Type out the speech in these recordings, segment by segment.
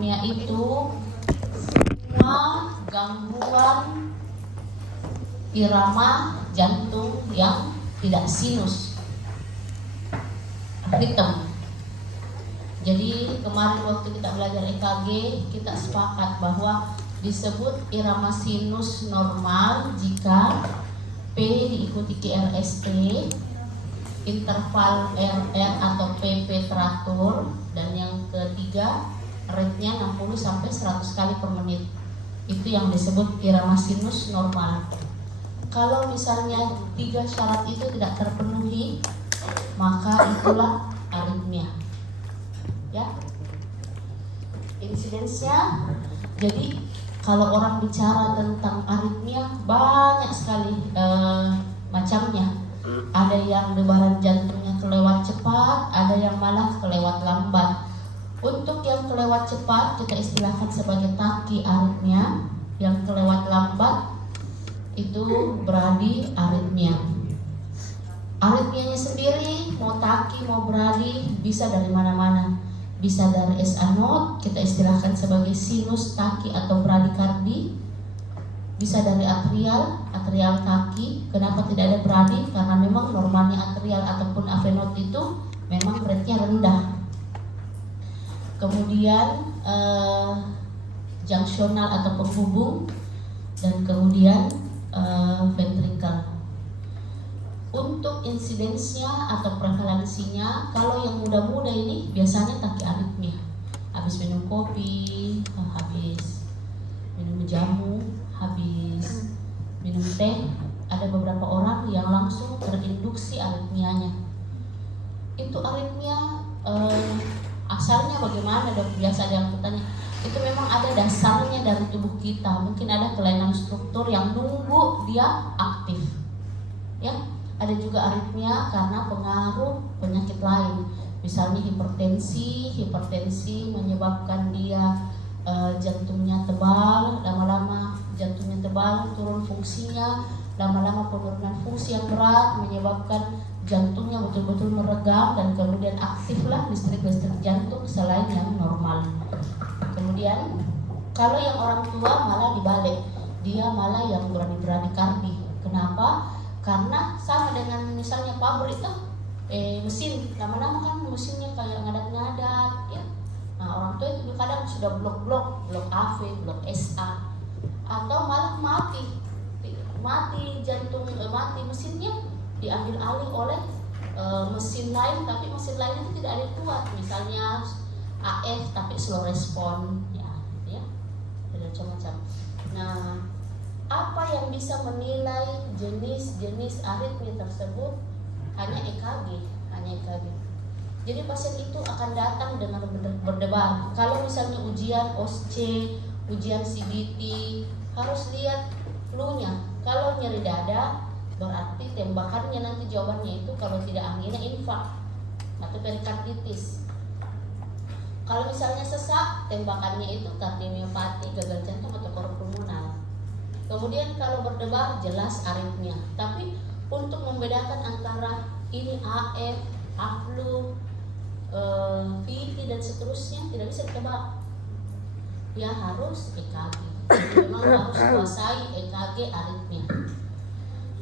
aritmia itu semua gangguan irama jantung yang tidak sinus, ritme. Jadi kemarin waktu kita belajar EKG, kita sepakat bahwa disebut irama sinus normal jika P diikuti QRST, interval RR atau PP teratur, dan yang ketiga rate-nya 60 sampai 100 kali per menit. Itu yang disebut irama sinus normal. Kalau misalnya 3 syarat itu tidak terpenuhi, maka itulah aritmia. Ya, insidensnya. Jadi kalau orang bicara tentang aritmia banyak sekali macamnya. Ada yang debaran jantungnya kelewat cepat, ada yang malah kelewat lambat. Untuk yang kelewat cepat kita istilahkan sebagai takiaritmia, yang kelewat lambat itu brady aritmia. Aritmianya sendiri mau taki mau brady bisa dari mana-mana. Bisa dari SA node, kita istilahkan sebagai sinus taki atau bradikardi. Bisa dari atrial taki. Kenapa tidak ada brady? Karena memang normalnya atrial ataupun AV node itu memang rate-nya rendah. Kemudian junctional atau penghubung, dan kemudian ventricle. Untuk insidensnya atau prevalensinya, kalau yang muda-muda ini biasanya takiaritmia. Habis minum kopi, habis minum jamu, habis minum teh, ada beberapa orang yang langsung terinduksi aritmianya. Itu aritmia asalnya bagaimana dok? Biasa ada yang bertanya. Itu memang ada dasarnya dari tubuh kita. Mungkin ada kelainan struktur yang nunggu dia aktif. Ya, ada juga aritmia karena pengaruh penyakit lain. Misalnya hipertensi menyebabkan dia jantungnya tebal, lama-lama jantungnya tebal, turun fungsinya, lama-lama penurunan fungsi yang berat menyebabkan jantungnya betul-betul meregang, dan kemudian aktiflah listrik-listrik jantung selain yang normal. Kemudian kalau yang orang tua malah dibalik, dia malah yang bradikardi. Kenapa? Karena sama dengan misalnya pabrik itu mesin, lama-lama kan mesinnya kayak ngadat-ngadat ya. Nah, orang tua itu kadang sudah blok AV, blok SA, atau malah mati jantung, mati mesinnya, diambil alih oleh mesin lain, tapi mesin lain itu tidak ada yang kuat, misalnya AF tapi slow respon ya, ada macam-macam. Nah, apa yang bisa menilai jenis aritmia tersebut? Hanya EKG. Jadi pasien itu akan datang dengan berdebar. Kalau misalnya ujian OSC, ujian CBT, harus lihat clue-nya. Kalau nyeri dada, berarti tembakannya nanti jawabannya itu kalau tidak anginnya infak atau perikarditis. Kalau misalnya sesak, tembakannya itu kardiomiopati, gagal jantung atau korup pulmonar. Kemudian kalau berdebar jelas aritmia. Tapi untuk membedakan antara ini AF, AFLU, VT dan seterusnya tidak bisa ditebak. Ya harus EKG. Memang harus kuasai EKG aritmia.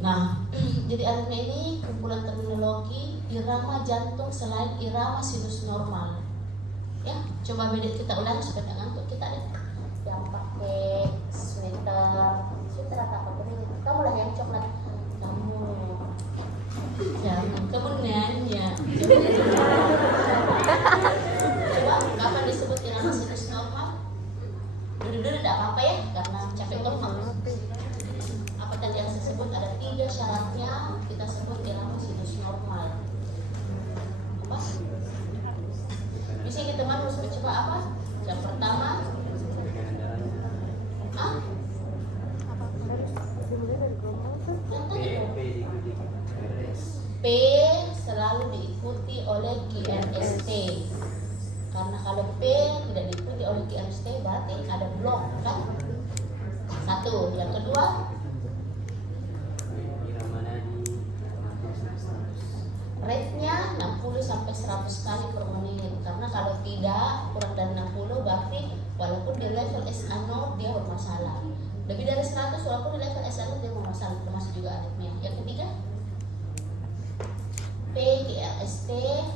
Nah, jadi aritmia ini kumpulan terminologi irama jantung selain irama sinus normal. Ya, coba beda kita ulang supaya tidak ngantuk kita deh. Yang pakai sweater atau apa ini? Kamu lah yang coklat. Kamu jangan kemudian ya. Coba kapan disebut irama sinus normal? Dulu tidak apa-apa ya, karena capek normal. Apa tadi yang saya sebut? Ada 3 syaratnya kita sebut irama sinus normal. Apa? Bisa kita harus coba apa? Yang pertama, P selalu diikuti oleh QRST. Karena kalau P tidak diikuti oleh QRST berarti ada blok kan? Satu. Yang kedua, rate-nya 60 sampai sampai 100 kali per menit. Karena kalau tidak kurang dari 60 berarti walaupun di level SA node dia bermasalah. Lebih dari 100 walaupun di level SA node dia bermasalah, termasuk juga aritmia. Yang ketiga PGRST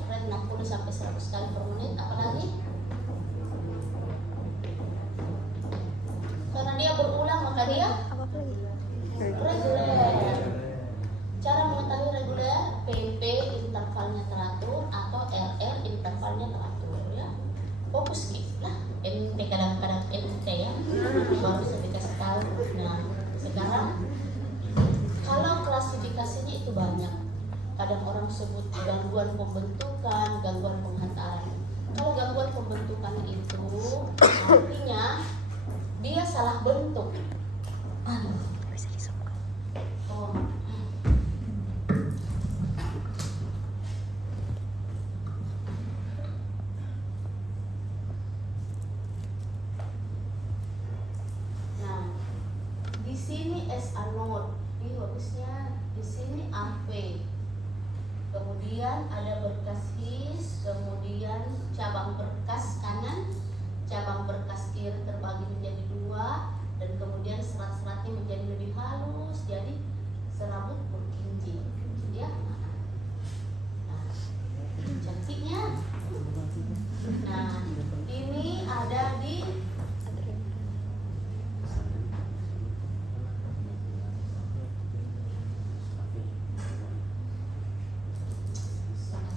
rate 60 sampai 100 kali per menit. Apalagi karena dia berulang maka dia reguler. Cara mengetahui reguler, PP intervalnya teratur atau RR intervalnya teratur ya. Fokus lah, NT kadang-kadang NT ya, baru bisa dikasih tahu. Nah sekarang kalau klasifikasinya itu banyak. Kadang orang sebut gangguan pembentukan, gangguan penghantaran. Kalau gangguan pembentukan itu artinya dia salah bentuk. Oh. Nah, di sini SA node, harusnya di sini AP. Kemudian ada berkas his, kemudian cabang berkas kanan, cabang berkas kiri terbagi menjadi 2, dan kemudian serat-seratnya menjadi lebih halus, jadi serabut berkinji, ya. Nah, cantiknya. Nah, ini ada di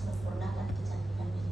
sempurnakan kecantikan ini.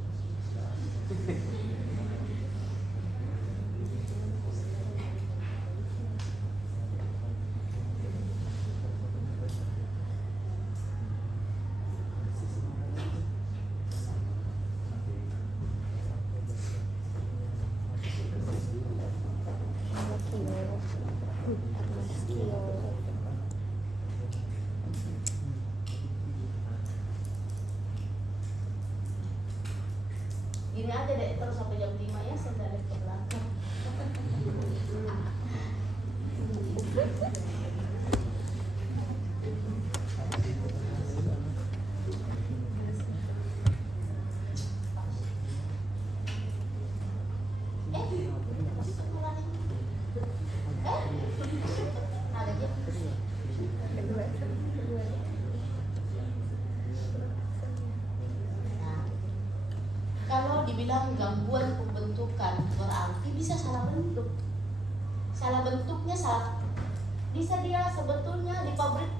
Gini aja deh terus sampai jam 5 ya, saya balik ke belakang. Ada aja. Kalau dibilang gangguan pembentukan berarti bisa salah bentuk. Salah bentuknya salah. Bisa dia sebetulnya di pabrik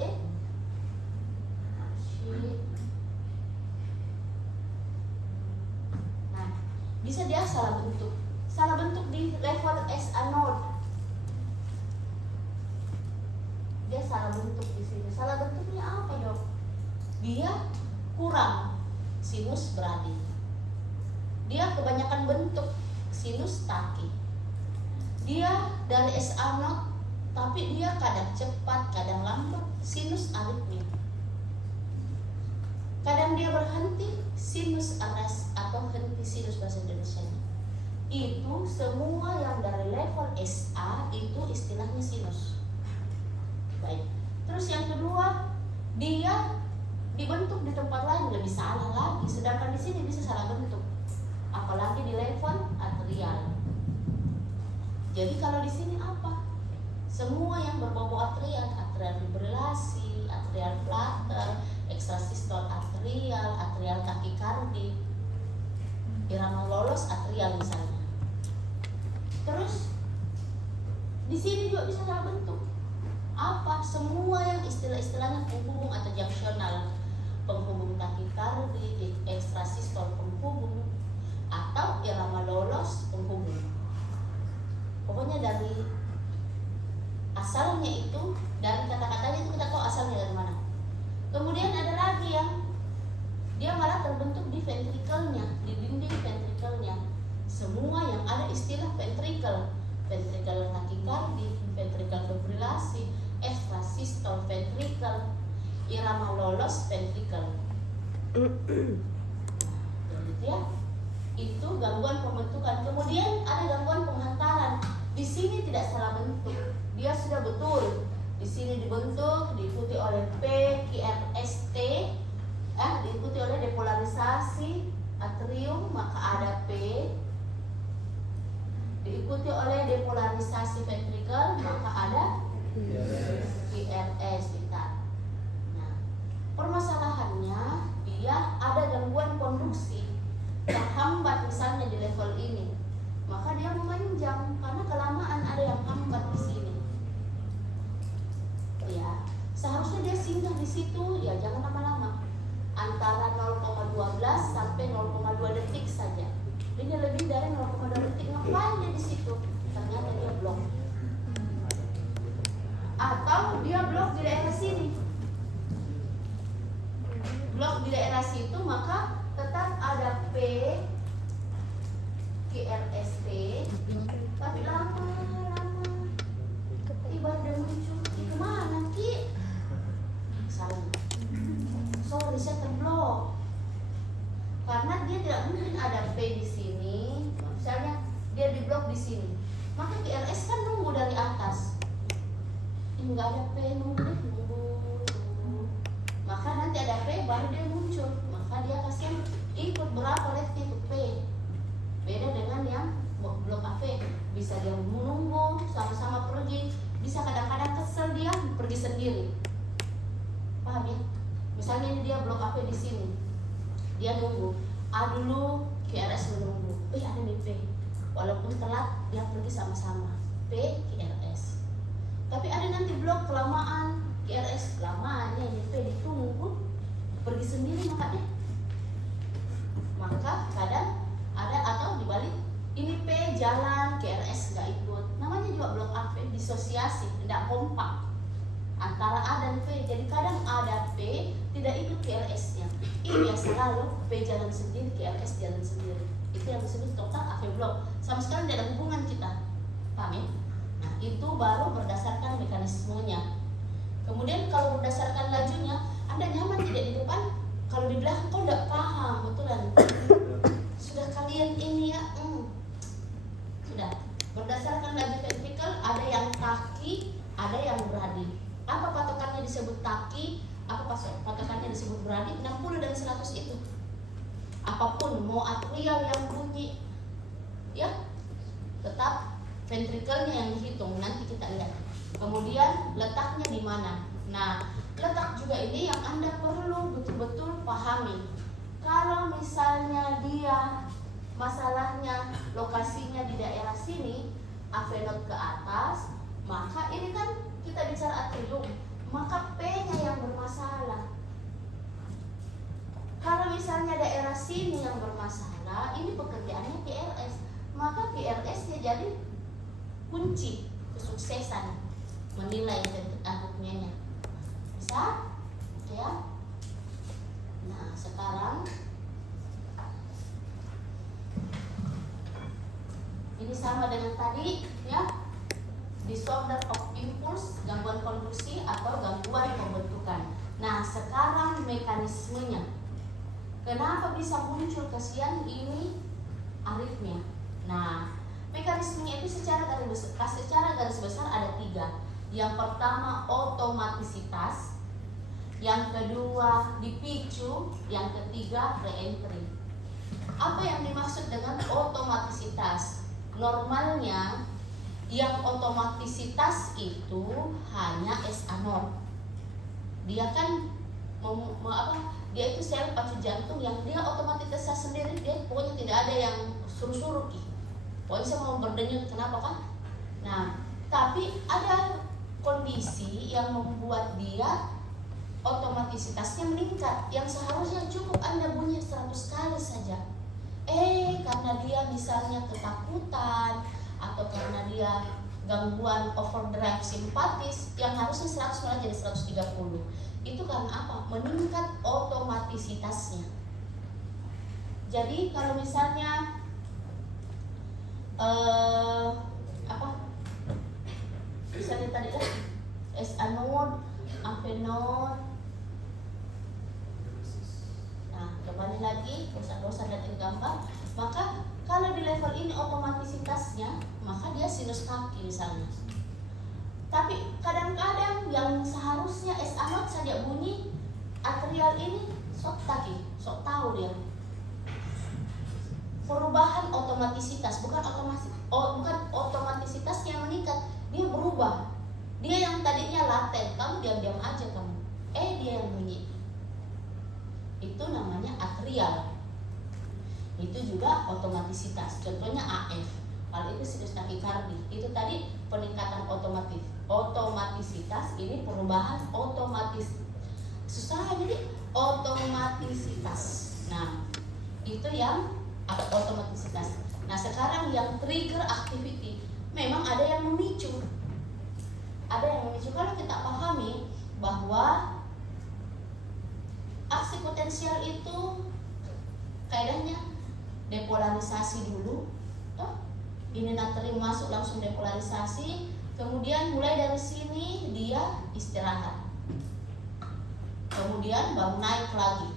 Nah, bisa dia salah bentuk. Salah bentuk di level SA node. Dia salah bentuk di sini. Salah bentuknya apa, Dok? Dia kurang sinus beradi. Dia kebanyakan bentuk sinus taki. Dia dari SA node, tapi dia kadang cepat, kadang lambat, sinus aritmia. Kadang dia berhenti, sinus arrest atau henti sinus bahasa Indonesianya. Itu semua yang dari level SA itu istilahnya sinus. Baik. Terus yang kedua, dia dibentuk di tempat lain lebih salah lagi, sedangkan di sini bisa salah bentuk. Apalagi di level atrial. Jadi kalau di sini apa? Semua yang berbau atrial, atrial fibrilasi, atrial flutter, ekstrasistol atrial, atrial takikardi, irama lolos atrial misalnya. Terus di sini juga bisa salah bentuk. Apa? Semua yang istilah-istilahnya penghubung atau junctional, penghubung takikardi, ekstrasistol penghubung, atau irama lolos penghubung. Pokoknya dari asalnya itu, dari kata-katanya itu kita tahu asalnya dari mana. Kemudian ada lagi yang dia malah terbentuk di ventrikelnya, di dinding ventrikelnya. Semua yang ada istilah ventrikel, ventrikel takikardi, ventrikel fibrilasi, ekstrasistol ventrikel, irama lolos ventrikel. Jadi ya. Itu gangguan pembentukan. Kemudian ada gangguan penghantaran. Di sini tidak salah bentuk, dia sudah betul. Di sini dibentuk, diikuti oleh PQRST, diikuti oleh depolarisasi, atrium, maka ada P, diikuti oleh depolarisasi ventrikel, maka ada QRS kita. Nah, permasalahannya dia ada gangguan konduksi terhambat misalnya di level ini, maka dia memanjang karena kelamaan ada yang hambat di sini. Ya, seharusnya dia singgah di situ, ya jangan lama-lama, antara 0,12 sampai 0,2 detik saja. Ini lebih dari 0,2 detik, ngapain dia di situ? Ternyata dia blok. Atau dia blok di daerah sini. Blok di daerah situ, maka tetap ada P QRST, tapi lama tiba dia muncul. Kemana Ki? Salah. Sorry, saya terblok. Karena dia tidak mungkin ada P di sini. Misalnya dia diblok di sini, maka QRS kan nunggu dari atas. Ini nggak ada P, nunggu. Maka nanti ada P baru dia muncul. Maka dia kasihan ikut berapa left itu P. Beda dengan yang blok AP, bisa dia menunggu sama-sama pergi, bisa kadang-kadang kesel dia pergi sendiri. Paham ya? Misalnya ini dia blok AP di sini, dia nunggu. A dulu, QRS menunggu. Ada nih P. Walaupun telat dia pergi sama-sama. P QRS. Tapi ada nanti blok kelamaan, QRS kelamaan ya, ini P ditunggu pergi sendiri makanya. Maka kadang ada atau dibalik, ini P jalan, QRS nggak ikut. Namanya juga blok AP, disosiasi, tidak kompak antara A dan P. Jadi kadang A dan P tidak ikut QRS-nya. Ini biasa lalu P jalan sendiri, QRS jalan sendiri. Itu yang disebut total AP blok. Sama sekali tidak ada hubungan kita. Paham ya? Nah, itu baru berdasarkan mekanismenya. Kemudian kalau berdasarkan lajunya, Anda nyaman tidak di depan, kalau di belakang kau tidak paham, betulan. Sudah kalian ini ya, sudah. Berdasarkan laju ventrikel ada yang taki, ada yang beradi. Apa patokannya disebut taki? Apa patokannya disebut beradi? 60 dan 100 itu. Apapun, mau atrial yang bunyi, ya, tetap ventrikelnya yang dihitung. Nanti kita lihat. Kemudian letaknya di mana? Nah, letak juga ini yang Anda perlu betul-betul pahami. Kalau misalnya dia masalahnya lokasinya di daerah sini, avenot ke atas, maka ini kan kita bicara atrium, maka P-nya yang bermasalah. Kalau misalnya daerah sini yang bermasalah, ini pekerjaannya QRS, maka QRS-nya jadi kunci kesuksesan menilai aritmianya. Bisa? Ya? Nah, sekarang ini sama dengan tadi, ya, disorder of impulse, gangguan konduksi atau gangguan pembentukan. Nah, sekarang mekanismenya. Kenapa bisa muncul kasihan ini aritmia? Nah, mekanismenya itu secara garis besar ada 3. Yang pertama otomatisitas, yang kedua dipicu, yang ketiga reentry. Apa yang dimaksud dengan otomatisitas? Normalnya yang otomatisitas itu hanya SA0. Dia kan dia itu sel pacu jantung yang dia otomatisasi sendiri, dia pokoknya tidak ada yang suruh-suruh. Pokoknya saya mau berdenyut, kenapa kan? Nah, tapi ada kondisi yang membuat dia otomatisitasnya meningkat, yang seharusnya cukup Anda bunyi 100 kali saja. Karena dia misalnya ketakutan atau karena dia gangguan overdrive simpatis, yang harusnya 100 malah jadi 130. Itu karena apa? Meningkat otomatisitasnya. Jadi kalau misalnya misalnya tadi lah SA node, AP node. Nah, kembali lagi dosa-dosa dan gambar. Maka kalau di level ini otomatisitasnya, maka dia sinus kaki misalnya. Tapi kadang-kadang yang seharusnya SA node saja bunyi, atrial ini sok kaki, sok tahu dia. perubahan otomatisitas, bukan otomatisitas yang meningkat, dia berubah. Dia yang tadinya laten, kamu diam-diam aja kamu, dia yang bunyi. Itu namanya atrial. Itu juga otomatisitas. Contohnya AF. Kalau itu sinus takikardi, itu tadi peningkatan otomatisitas, ini perubahan otomatis. Susah jadi otomatisitas. Nah, itu yang otomatisitas. Nah, sekarang yang trigger activity, memang ada yang memicu. Ada yang memicu. Kalau kita pahami bahwa aksi potensial itu kaidahnya depolarisasi dulu. Ini natrium masuk langsung depolarisasi, kemudian mulai dari sini dia istirahat, kemudian baru naik lagi.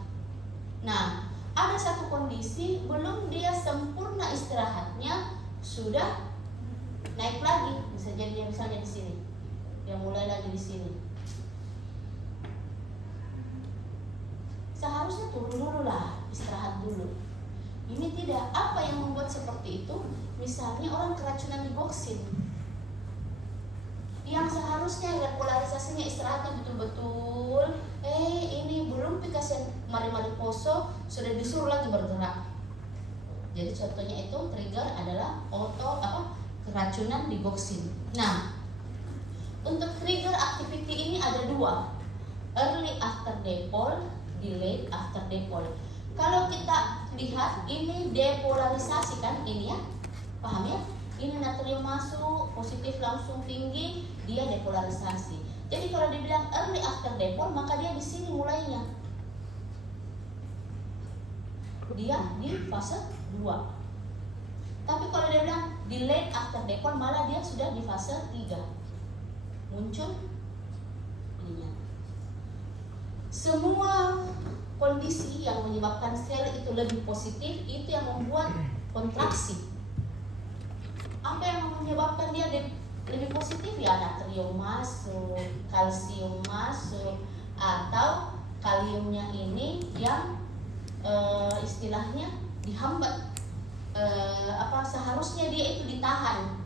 Nah, ada satu kondisi belum dia sempurna istirahatnya, sudah naik lagi. Bisa jadi misalnya di sini, dia mulai lagi di sini. Seharusnya turun dulu lah, istirahat dulu. Ini tidak. Apa yang membuat seperti itu? Misalnya orang keracunan digoksin, yang seharusnya repolarisasinya istirahatnya betul-betul, ini belum dikasih mari-mari poso, sudah disuruh lagi bergerak. Jadi contohnya itu trigger adalah keracunan digoksin. Nah, untuk trigger activity ini ada dua, early after depol, delayed after depol. Kalau kita lihat ini depolarisasi kan, ini ya, paham ya? Ini natrium masuk positif langsung tinggi, dia depolarisasi. Jadi kalau dibilang early after depol, maka dia di sini mulainya. Dia di fase 2. Tapi kalau dia bilang delayed after depol, malah dia sudah di fase 3. Muncul ininya. Semua kondisi yang menyebabkan sel itu lebih positif, itu yang membuat kontraksi. Apa yang menyebabkan dia lebih positif? Ya natrium masuk, kalsium masuk, atau kaliumnya ini yang istilahnya dihambat. Seharusnya dia itu ditahan.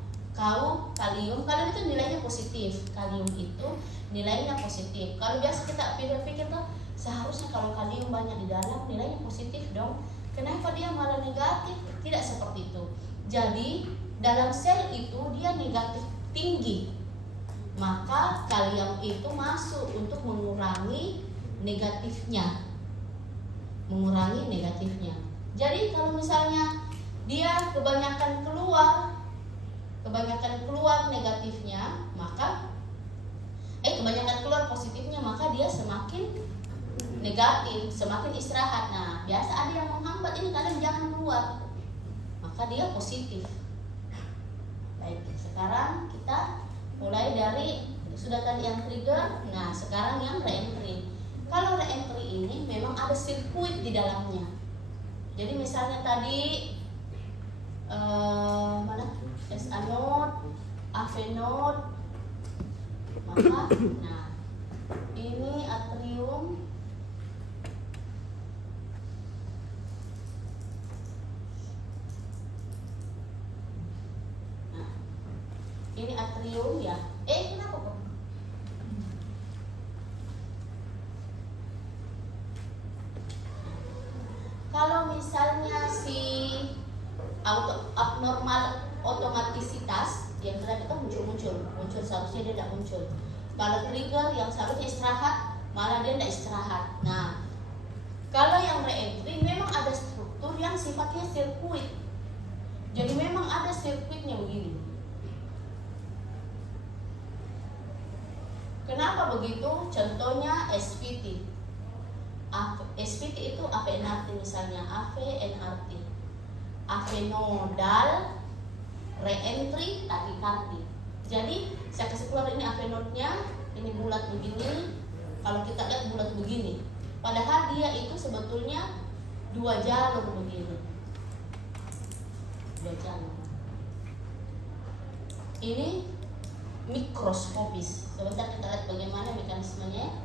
Kalium itu nilainya positif. Kalium itu nilainya positif. Kalau biasa kita pikir-pikir tuh, seharusnya kalau kalium banyak di dalam nilainya positif dong. Kenapa dia malah negatif? Tidak seperti itu. Jadi dalam sel itu dia negatif tinggi, maka kalium itu masuk untuk mengurangi negatifnya. Jadi kalau misalnya dia kebanyakan keluar negatifnya, maka kebanyakan keluar positifnya, maka dia semakin negatif, semakin istirahat. Nah, biasa ada yang menghambat, ini kalian jangan keluar, maka dia positif. Baik, sekarang kita mulai dari sudah tadi yang trigger. Nah, sekarang yang reentry. Kalau reentry ini memang ada sirkuit di dalamnya. Jadi misalnya tadi SA node, AV node, maka nah ini atrium, ini atrium ya. Kenapa kok? Kalau misalnya si abnormal otomatisitas yang tadi itu muncul seharusnya dia tidak muncul. Kalau trigger yang seharusnya istirahat, malah dia tidak istirahat. Nah, kalau yang reentry memang ada struktur yang sifatnya sirkuit. Jadi memang ada sirkuitnya begini. Kenapa begitu? Contohnya SVT. SVT itu AV-NRT misalnya, AV-NRT, AV nodal, reentry, takikardi. Jadi saya kasih keluar ini AV node-nya, ini bulat begini. Kalau kita lihat bulat begini, padahal dia itu sebetulnya 2 jalur begini. 2 jalur. Ini mikroskopis. Sebentar kita lihat bagaimana mekanismenya.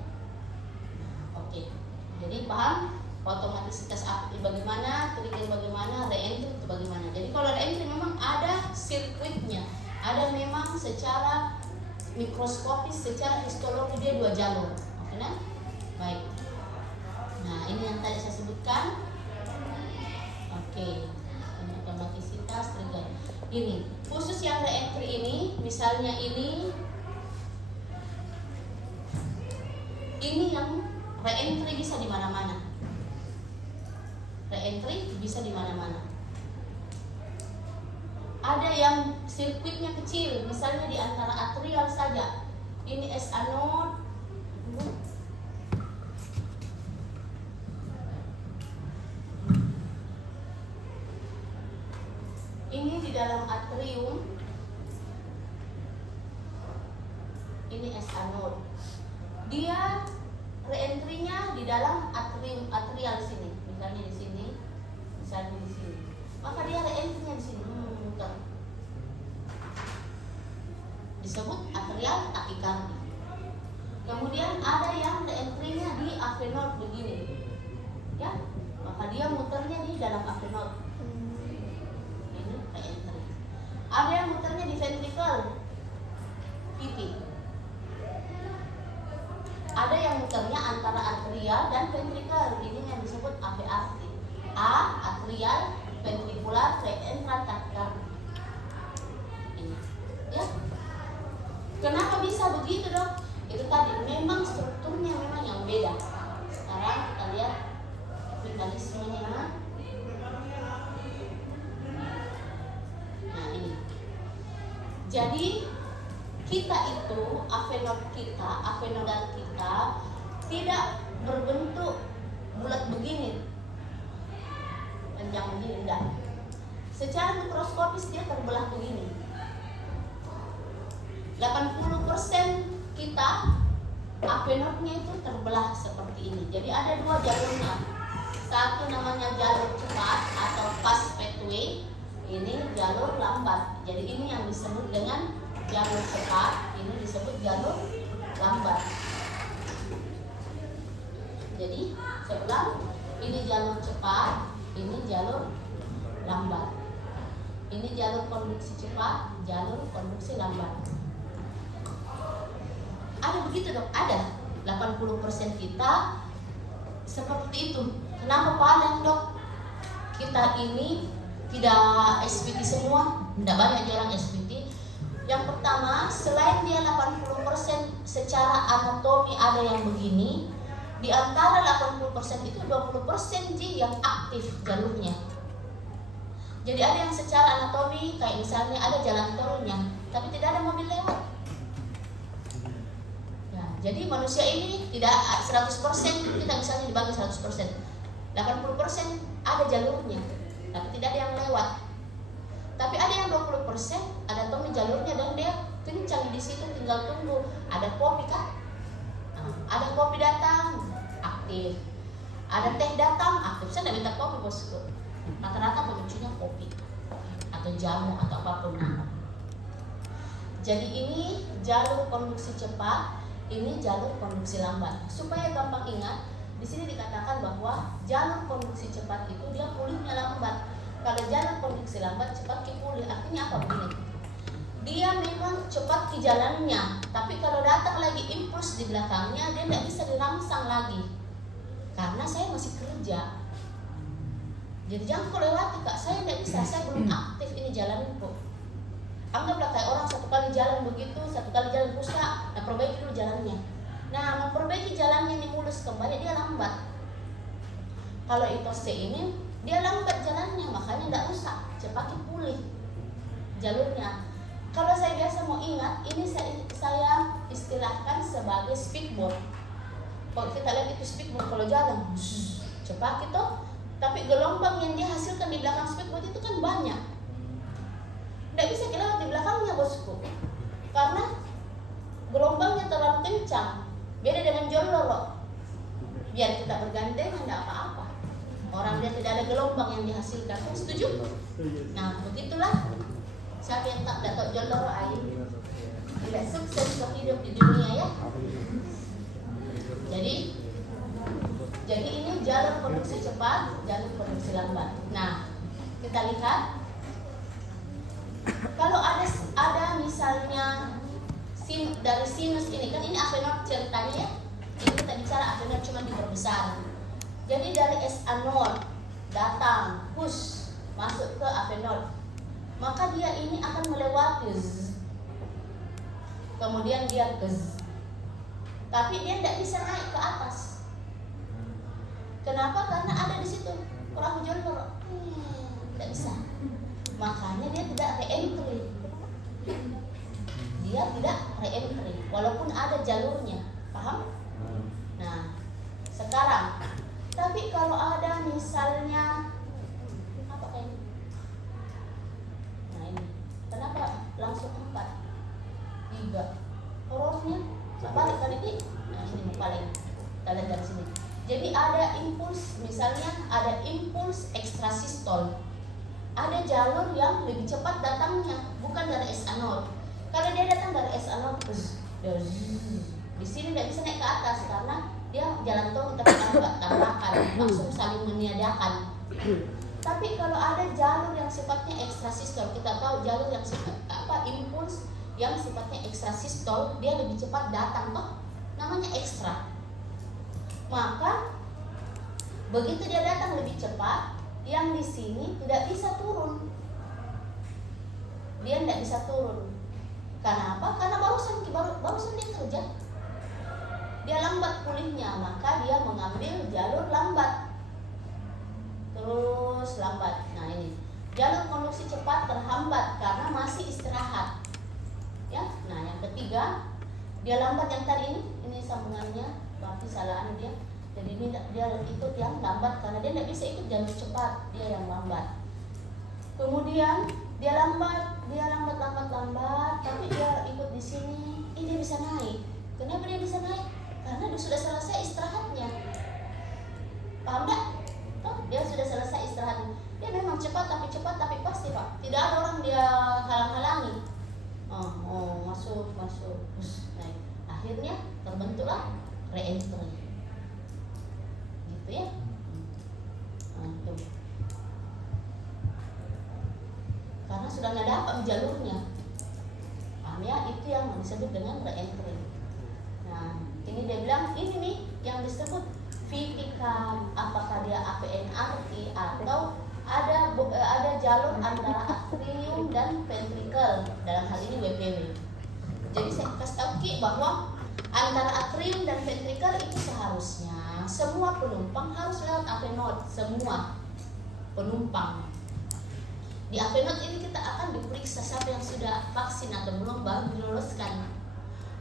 Oke. Jadi paham? otomatisitas update bagaimana, trigger bagaimana, re-entry itu bagaimana. Jadi kalau re-entry memang ada sirkuitnya, ada memang secara mikroskopis, secara histologi dia 2 jalur. Oke kan? Baik. Nah ini yang tadi saya sebutkan. Oke, ini otomatisitas trigger. Ini khusus yang re-entry ini, misalnya ini yang re-entry bisa di mana-mana. Re-entry bisa di mana-mana. Ada yang sirkuitnya kecil, misalnya di antara atrial saja. Ini S anode. Ini di dalam atrium. Ini S anode. Dia re-entry-nya di dalam atrium, atrial sini. Misalnya di sini, misalnya di sini. Maka dia re-entry-nya di sini. Muter. Disebut atrial takikardi. Kemudian ada yang re-entry-nya di avenod begini. Ya, maka dia muternya di dalam avenod. Ini re-entry. Ada yang muternya di ventricle. PT. Ada yang muternya antara atrial dan ventricle. Ini yang disebut AVRT. A, atrial ventricular reentrant takikardi. Ini, ya. Kenapa bisa begitu, Dok? Itu tadi memang strukturnya memang yang beda. Sekarang kita lihat mekanismenya. Nah ini. Jadi kita itu avenodal kita tidak berbentuk bulat begini, panjang begini, enggak. Secara mikroskopis dia terbelah begini. 80% kita avenodnya itu terbelah seperti ini. Jadi ada 2 jalurnya. Satu namanya jalur cepat atau fast pathway, ini jalur lambat. Jadi ini yang disebut dengan jalur cepat, ini disebut jalur lambat. Jadi saya ulang, ini jalur cepat, ini jalur lambat. Ini jalur konduksi cepat, jalur konduksi lambat. Ada begitu, Dok? Ada. 80% kita seperti itu. Kenapa paling, Dok? Kita ini tidak SPT semua, tidak banyak orang SPT. Yang pertama, selain dia 80% secara anatomi ada yang begini, di antara 80% itu 20% yang aktif jalurnya. Jadi ada yang secara anatomi kayak misalnya ada jalan tolnya, tapi tidak ada mobil lewat. Nah, jadi manusia ini tidak 100% kita misalnya dibagi 100%. 80% ada jalurnya, tapi tidak ada yang lewat. Tapi ada yang 20% ada tomi jalurnya dan dia kencang di situ, tinggal tunggu. Ada kopi kan? Ada kopi datang, aktif. Ada teh datang, aktif. Saya tidak minta kopi, bosku. Rata-rata pemicunya kopi atau jamu atau apapun. Jadi ini jalur konduksi cepat, ini jalur konduksi lambat. Supaya gampang ingat, di sini dikatakan bahwa jalur konduksi cepat itu dia pulihnya lambat. Kalau jalur konduksi lambat cepat pulih, artinya apa begini? Dia memang cepat ke jalannya, tapi kalau datang lagi impuls di belakangnya dia tidak bisa dirangsang lagi, karena saya masih kerja. Jadi jangan kau lewati, Kak, saya tidak bisa, saya belum aktif ini jalanku. Anggaplah kayak orang satu kali jalan begitu, satu kali jalan rusak, nah perbaiki dulu jalannya. Nah memperbaiki jalannya ini mulus kembali dia lambat. Kalau itu C ini dia lambat jalannya, makanya tidak rusak, cepat pulih jalurnya. Kalau saya biasa mau ingat, ini saya istilahkan sebagai speedboat. Kalau kita lihat itu speedboat kalau jalan cepat itu, tapi gelombang yang dia hasilkan di belakang speedboat itu kan banyak. Tidak bisa kita lewat di belakangnya, bosku, karena gelombangnya terlalu kencang. Beda dengan joloro. Biar kita bergandengan tidak apa-apa. Orang dia tidak ada gelombang yang dihasilkan. Setuju? Nah, begitulah. Siapa yang tak dapat joloro air tidak sukses hidup di dunia, ya. Jadi ini jalur konduksi cepat, jalur konduksi lambat. Nah, kita lihat kalau ada misalnya dari sinus ini, kan ini avenot ceritanya ya. Ini kita bicara avenot cuma diperbesar. Jadi dari SA0 datang, push masuk ke avenot, maka dia ini akan melewati kemudian dia ke tapi dia tidak bisa naik ke atas. Kenapa? Karena ada di situ perahu jalur, tidak bisa. Makanya dia tidak re-entry. Dia tidak re-entry walaupun ada jalurnya, paham? Nah, sekarang tapi kalau ada misalnya apa kayak ini? Nah ini, kenapa langsung 4, 3? Horornya balik kali ini. Nah ini paling kita lihat dari sini. Jadi ada impuls, misalnya ada impuls ekstrasistol. Ada jalur yang lebih cepat datangnya, bukan dari SA0. Kalau dia datang dari SA0, di sini tidak bisa naik ke atas karena dia jalan tol tabrakan, langsung saling meniadakan. Tapi kalau ada jalur yang sifatnya ekstrasistol, kita tahu jalur yang sifat impuls yang sifatnya ekstrasistol, dia lebih cepat datang toh, namanya ekstra. Maka begitu dia datang lebih cepat, yang di sini tidak bisa turun. Dia tidak bisa turun. Kenapa? Karena barusan dia kerja. Dia lambat pulihnya, maka dia mengambil jalur lambat. Terus lambat. Nah ini, jalur konduksi cepat terhambat karena masih istirahat. Ya, nah yang ketiga, dia lambat yang tadi ini sambungannya, berarti salah dia. Jadi ini dia ikut yang lambat karena dia tidak bisa ikut jalur cepat, dia yang lambat. Kemudian dia lambat, tapi dia ikut di sini, dia bisa naik. Kenapa dia bisa naik? Karena dia sudah selesai istirahatnya. Paham tak? Dia sudah selesai istirahatnya. Dia memang cepat tapi pasti Pak. Tidak ada orang dia halang-halangi. Masuk, naik. Akhirnya terbentuklah re-entry. Gitu ya. Tuh. Karena sudah nggak dapat jalurnya. Paham ya? Itu yang disebut dengan re-entry. Nah, ini dia bilang ini nih yang disebut vertikal, apakah dia AVNRT atau ada jalur antara atrium dan ventricle, dalam hal ini WPW. Jadi saya kasih tahu Ki bahwa antara atrium dan ventricle itu seharusnya semua penumpang harus lewat avenot, semua penumpang. Di avenot ini kita akan diperiksa siapa yang sudah vaksin atau belum, baru diloloskan.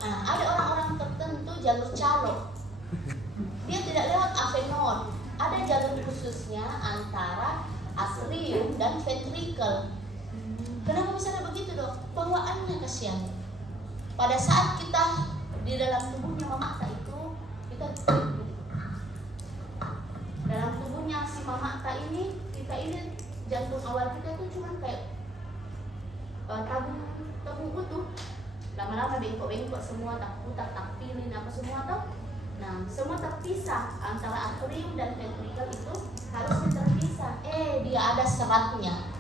Nah, ada orang-orang tertentu jalur calo, dia tidak lewat avenot, ada jalur khususnya antara atrium dan ventricle. Kenapa bisa ada begitu dok? Bawaannya kasihan. Pada saat kita di dalam tubuhnya mamata itu, kita dalam tubuhnya si mamata ini, kita ini jantung awal kita itu cuma kayak tabung utuh. Lama-lama bengkok-bengkok semua, tak putar, tak pilih, apa semua tau. Nah, semua terpisah antara atrium dan ventricle itu harusnya terpisah. Dia ada seratnya.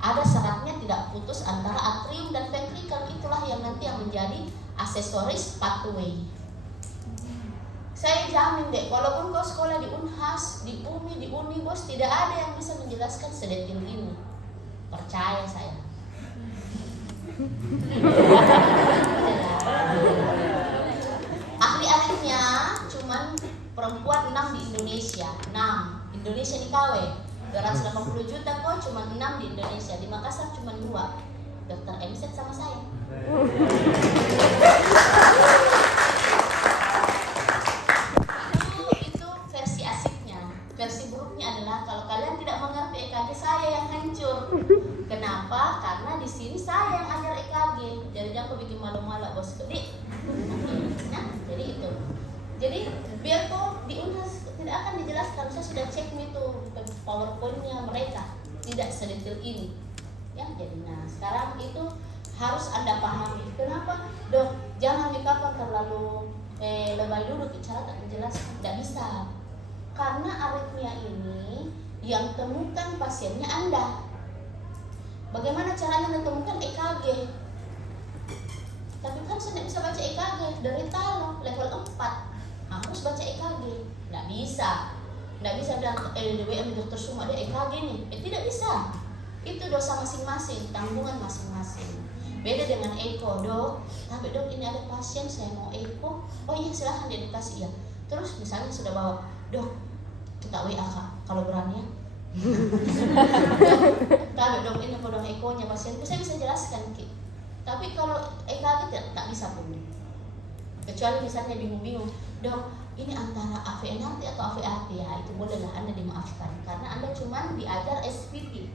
Ada seratnya tidak putus antara atrium dan ventricle, itulah yang nanti yang menjadi aksesoris pathway. Saya jamin deh, walaupun kau sekolah di Unhas, di UMI, di Unibos, tidak ada yang bisa menjelaskan sedetil ini. Percaya saya. Ahli-ahlinya cuman perempuan 6 di Indonesia. 6. Indonesia di KW 280 juta kok cuma 6 di Indonesia. Di Makassar cuma 2. Dr. MZ sama saya. Itu versi asiknya. Versi buruknya adalah kalau kalian tidak mengerti EKG, saya yang hancur. Kenapa? Karena di sini saya yang ajar EKG. Jadi jangan bikin malu-malu bos gede. Nah, jadi itu. Jadi biar kok di Unhas tidak akan dijelaskan. Saya sudah cek itu PowerPoint-nya mereka, tidak sedetail ini. Ya, jadi nah sekarang itu harus Anda pahami. Kenapa? Dok, jangan dikatakan terlalu lebay dulu bicara tak menjelaskan. Tidak bisa. Karena aritmia ini yang temukan pasiennya Anda. Bagaimana caranya ditemukan EKG? Tapi kan saya tidak bisa baca EKG dari talo level 4. Harus baca EKG. Tidak bisa. Tidak bisa bilang DWM dokter semua ada EKG nih. Tidak bisa. Itu dosa masing-masing, tanggungan masing-masing. Beda dengan eko, dok. Tapi dok ini ada pasien saya mau eko. Oh iya silahkan diedukasi ya. Terus misalnya sudah bawa, dok kita WA kak kalau berani ya. Kalau dok ini kodong ekonya pasienku saya bisa jelaskan Ki. Tapi kalau EKG tak bisa pun. Kecuali misalnya bingung-bingung, dok ini antara AVNRT atau AVRT ya, itu bolehlah Anda dimaafkan karena Anda cuma diajar SPP.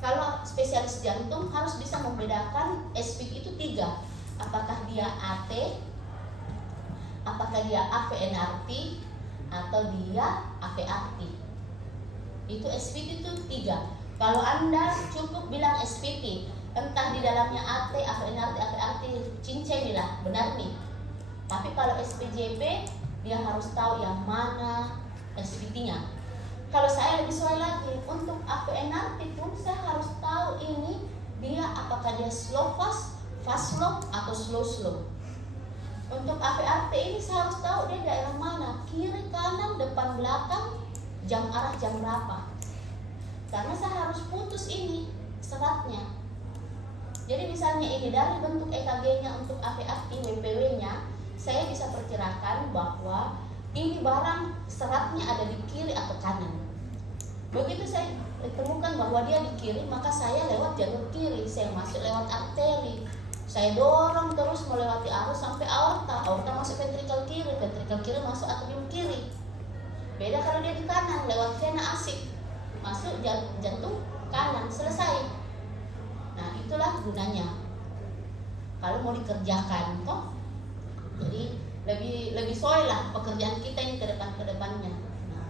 Kalau spesialis jantung harus bisa membedakan SPP itu 3. Apakah dia AT, apakah dia AVNRT, atau dia AVRT. Itu SPP itu 3. Kalau Anda cukup bilang SPP, entah di dalamnya AT, AVNRT, AVRT, cincemilah, benar nih. Tapi kalau SPJP, dia harus tahu yang mana SPT-nya. Kalau saya lebih soal lagi, untuk AVNRT pun saya harus tahu ini dia apakah dia slow fast slow, atau slow slow. Untuk AVRT ini saya harus tahu dia daerah mana, kiri, kanan, depan, belakang, arah jam berapa. Karena saya harus putus ini seratnya. Jadi misalnya ini dari bentuk EKG-nya untuk AVRT, WPW-nya, saya bisa perkirakan bahwa ini barang seratnya ada di kiri atau kanan. Begitu saya temukan bahwa dia di kiri, maka saya lewat jalur kiri, saya masuk lewat arteri. Saya dorong terus melewati arus sampai aorta. Aorta masuk ventrikel kiri masuk atrium kiri. Beda kalau dia di kanan, lewat vena asik, masuk jantung kanan, selesai. Nah itulah gunanya kalau mau dikerjakan toh. Jadi lebih soal lah pekerjaan kita ini ke depannya. Nah,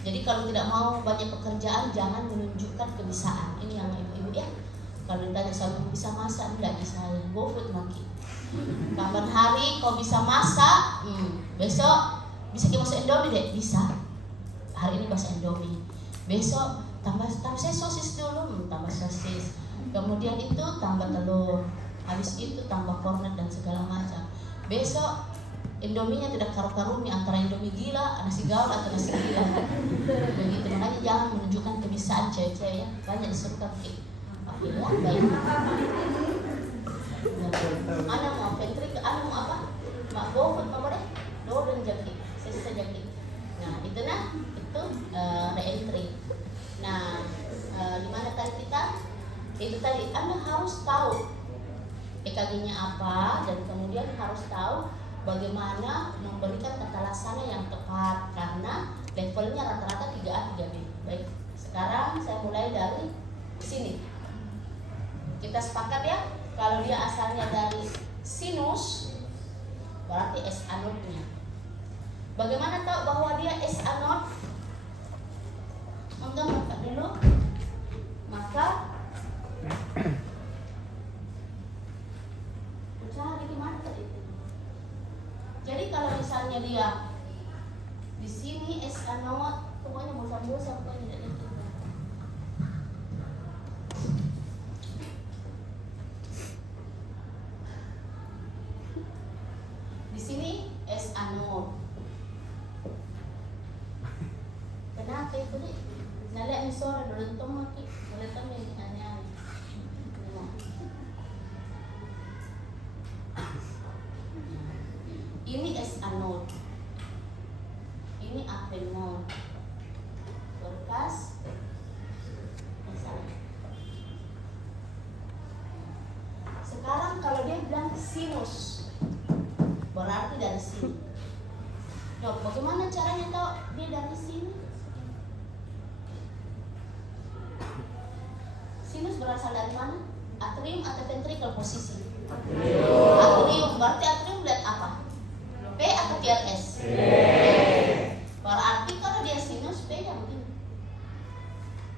jadi kalau tidak mau banyak pekerjaan, jangan menunjukkan kebisaan. Ini yang ibu-ibu ya. Kalau ditanya soal bisa masak, enggak bisa. Go food maki. Kapan hari kau bisa masak, besok bisa kita masuk Indomie deh, bisa. Hari ini bahasa Indomie. Besok tambah saya sosis dulu, tambah sosis. Kemudian itu tambah telur. Habis itu tambah kornet dan segala macam. Besok Indominya tidak karu-karuni antara Indomie gila, nasi gaul atau nasi gila. Begitu, makanya jangan menunjukkan kebisaan cewek-cewek ya. Banyak disuruh kaki. Ya, baik. Ana mau ventrikel, ana mau apa? Mak GoFood mau deh. Do dan jaki, sisa jaki. Nah, itu re-entry. Nah, di mana tadi kita? Itu tadi Anda harus tahu EKG-nya apa dan kemudian harus tahu bagaimana memberikan tata laksana yang tepat karena levelnya rata-rata 3A, 3B. Baik, sekarang saya mulai dari sini. Kita sepakat ya, kalau dia asalnya dari sinus, berarti S anodnya. Bagaimana tahu bahwa dia S anod? Maka dulu, maka cari di mana tadi? Jadi kalau misalnya dia di sini S anod, pokoknya bosan-bosan pokoknya tidak itu. Di sini S anod. Kenapa itu nih? Nalek ni suara dorentong maki, dorentong ni anyan. Ini S anod, ini aphemon, berkas, sekarang kalau dia bilang sinus, berarti dari sini. Dok, bagaimana caranya tahu dia dari sini? Sinus berasal dari mana? Atrium atau ventricle posisi? Atrium, berarti atrium lihat apa? P atau TRS? Berarti kalau dia sinus P yang begini.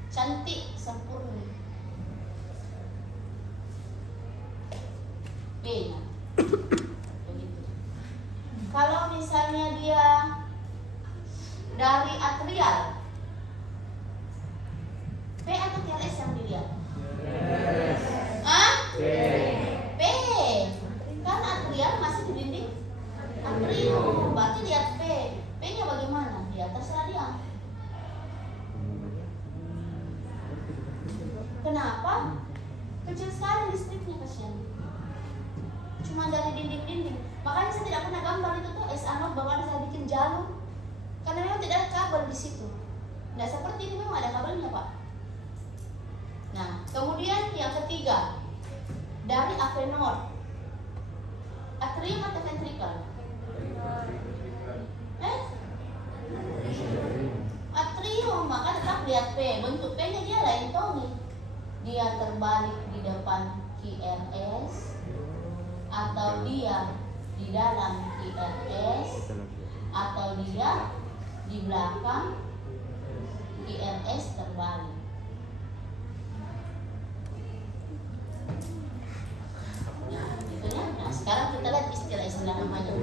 Cantik, sempurna. P nya. Begitu. Kalau misalnya dia dari atrial. P atau QRS yang dilihat? P. Kan atrial masih di dinding atrium. Berarti lihat P. P-nya bagaimana? Di atas radial. Kenapa? Kecil sekali listriknya, kasihan. Cuma dari dinding-dinding. Makanya saya tidak pernah gambar itu tuh SA0 bahkan saya bikin jalur. Karena memang tidak ada kabel di situ. Nah seperti ini memang ada kabelnya, Pak. Nah kemudian yang ketiga, dari avenod. Atrium atau ventricle? Atrium, maka tetap lihat P. Bentuk P-nya dia lain Tony. Dia terbalik di depan QRS atau dia di dalam QRS atau dia di belakang QRS terbalik. Gitu ya. Nah sekarang kita lihat istilah-istilah namanya.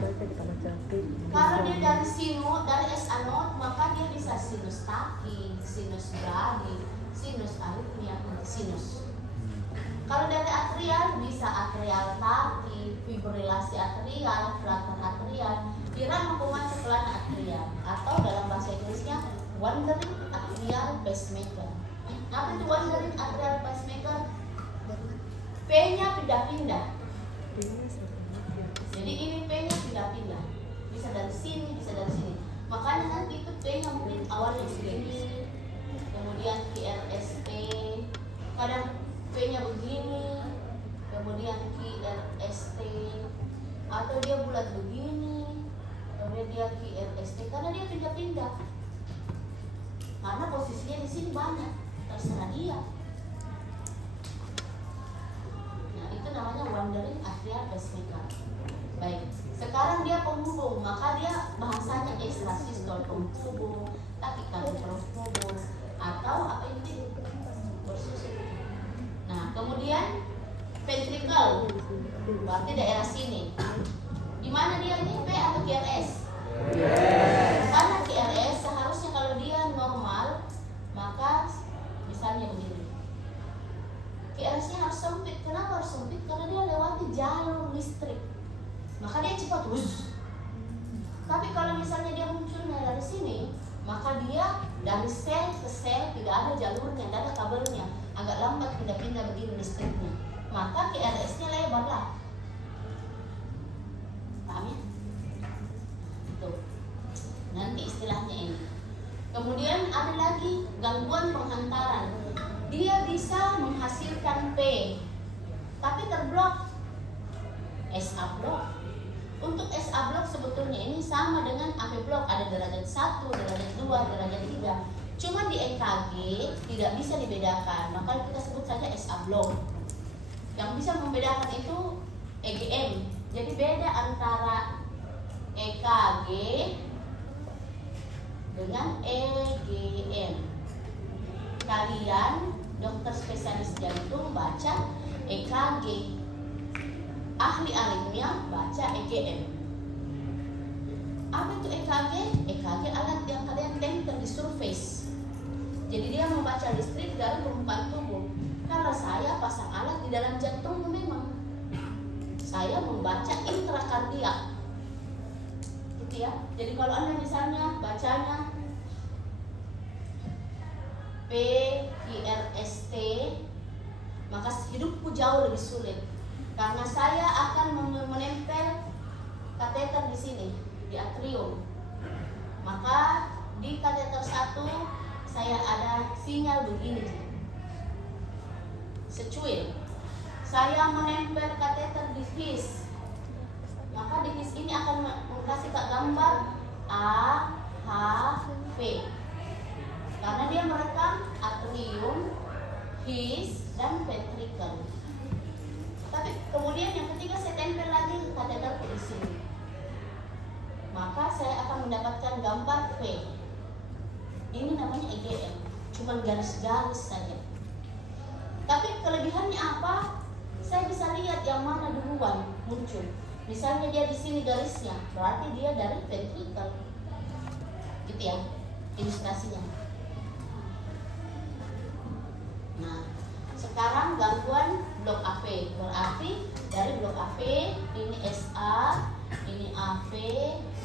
Kalau dia dari sinus, dari SA0, maka dia bisa sinus taki, sinus bradi, sinus aritmia, sinus. Kalau dari atrial bisa atrial taki, fibrilasi atrial, flutter atrial, irama pemacu kelana atrial, atau dalam bahasa Inggrisnya wandering atrial pacemaker. Apa itu wandering atrial pacemaker? P-nya pindah-pindah. Jadi ini P-nya pindah-pindah. Bisa dari sini, bisa dari sini. Makanya nanti itu P-nya mungkin awalnya segini, kemudian QRST, kadang P-nya begini, kemudian QRST, atau dia bulat begini, kemudian dia QRST, karena dia pindah-pindah. Karena posisinya di sini banyak, terserah dia. Nah itu namanya wandering atrial pacemaker. Baik, sekarang dia penghubung, maka dia bahasanya extrasystole penghubung, tachycardia penghubung, atau apa ini bersusun. Nah, kemudian ventricle, berarti daerah sini. Di mana dia ini? P atau QRS? Karena QRS seharusnya kalau dia normal, maka misalnya begini. QRS-nya harus sempit. Kenapa harus sempit? Karena dia lewati jalur listrik. Maka dia cepat wush. Tapi kalau misalnya dia munculnya dari sini, maka dia dari sel ke sel tidak ada jalurnya, tidak ada kabelnya, agak lambat pindah-pindah begini listriknya. Maka QRS-nya lebar lah. Paham ya? Tuh. Nanti istilahnya ini. Kemudian ada lagi gangguan penghantaran. Dia bisa menghasilkan P, tapi terblok. SA blok. Untuk SA blok sebetulnya ini sama dengan AP blok, ada derajat 1, derajat 2, derajat 3. Cuma di EKG tidak bisa dibedakan, maka kita sebut saja SA blok. Yang bisa membedakan itu EGM. Jadi beda antara EKG dengan EGM. Kalian dokter spesialis jantung baca EKG, ahli aritmia baca EGM. Apa itu EKG? EKG alat yang kalian tempel di surface. Jadi dia membaca listrik dari permukaan tubuh. Kalau saya pasang alat di dalam jantung memang saya membaca intrakardiak, gitu ya. Jadi kalau Anda misalnya bacanya PQRST, maka hidupku jauh lebih sulit. Karena saya akan menempel kateter di sini, di atrium. Maka di kateter 1 saya ada sinyal begini, secuil. Saya menempel kateter di his, maka di his ini akan kasih gambar A, H, V. Karena dia merekam atrium, his, dan ventricle. Tapi kemudian yang ketiga saya tempel lagi kateter di sini. Maka saya akan mendapatkan gambar V. Ini namanya EGM, cuma garis-garis saja. Tapi kelebihannya apa? Saya bisa lihat yang mana duluan muncul. Misalnya dia di sini garisnya, berarti dia dari ventricle, gitu ya. ilustrasinya. Nah, sekarang gangguan blok AV, berarti dari blok AV ini SA, ini AV,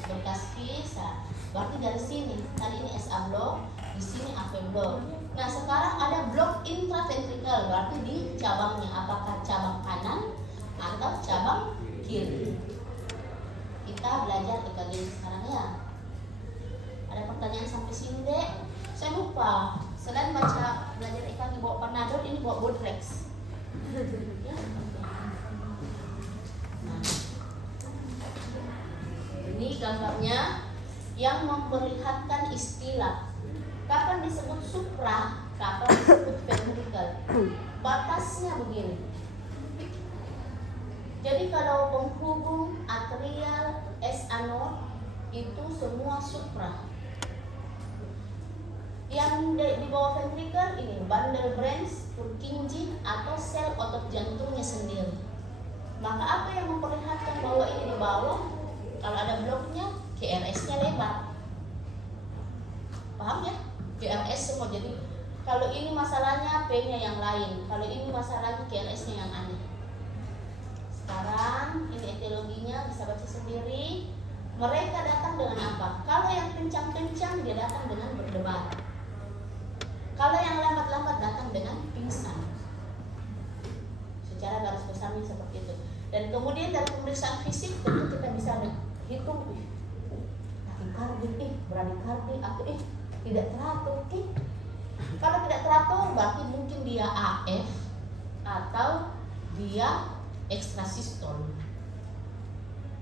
berkas kisah. Berarti dari sini, tadi ini SA blok, di sini AV blok. Nah, sekarang ada blok intraventrikel, berarti di cabangnya, apakah cabang kanan atau cabang kiri. Kita belajar EKG sekarang ya. Ada pertanyaan sampai sini, Dek? Saya lupa. Selain baca belajar EKG bawa panadol, ini bawa Bodrex. Ya. Nah, ini gambarnya yang memperlihatkan istilah. Kapan disebut supra, kapan disebut ventrikel. Batasnya begini. Jadi kalau penghubung atrial SA node itu semua supra. Yang di bawah ventrikel ini bundle branch, Purkinje atau sel otot jantungnya sendiri. Maka apa yang memperlihatkan bahwa ini di bawah? Kalau ada bloknya, QRS-nya lebar. Paham ya? QRS semua. Jadi kalau ini masalahnya P-nya yang lain, kalau ini masalahnya QRS-nya yang aneh. Sekarang ini etiologinya bisa baca sendiri. Mereka datang dengan apa? Kalau yang kencang-kencang dia datang dengan berdebar. Kalau yang lambat-lambat datang dengan pingsan. Secara garis besarnya seperti itu. Dan kemudian dari pemeriksaan fisik tentu kita bisa hitung takikardi, bradikardi atau tidak teratur. Kalau tidak teratur berarti mungkin dia AF atau dia ekstrasistol.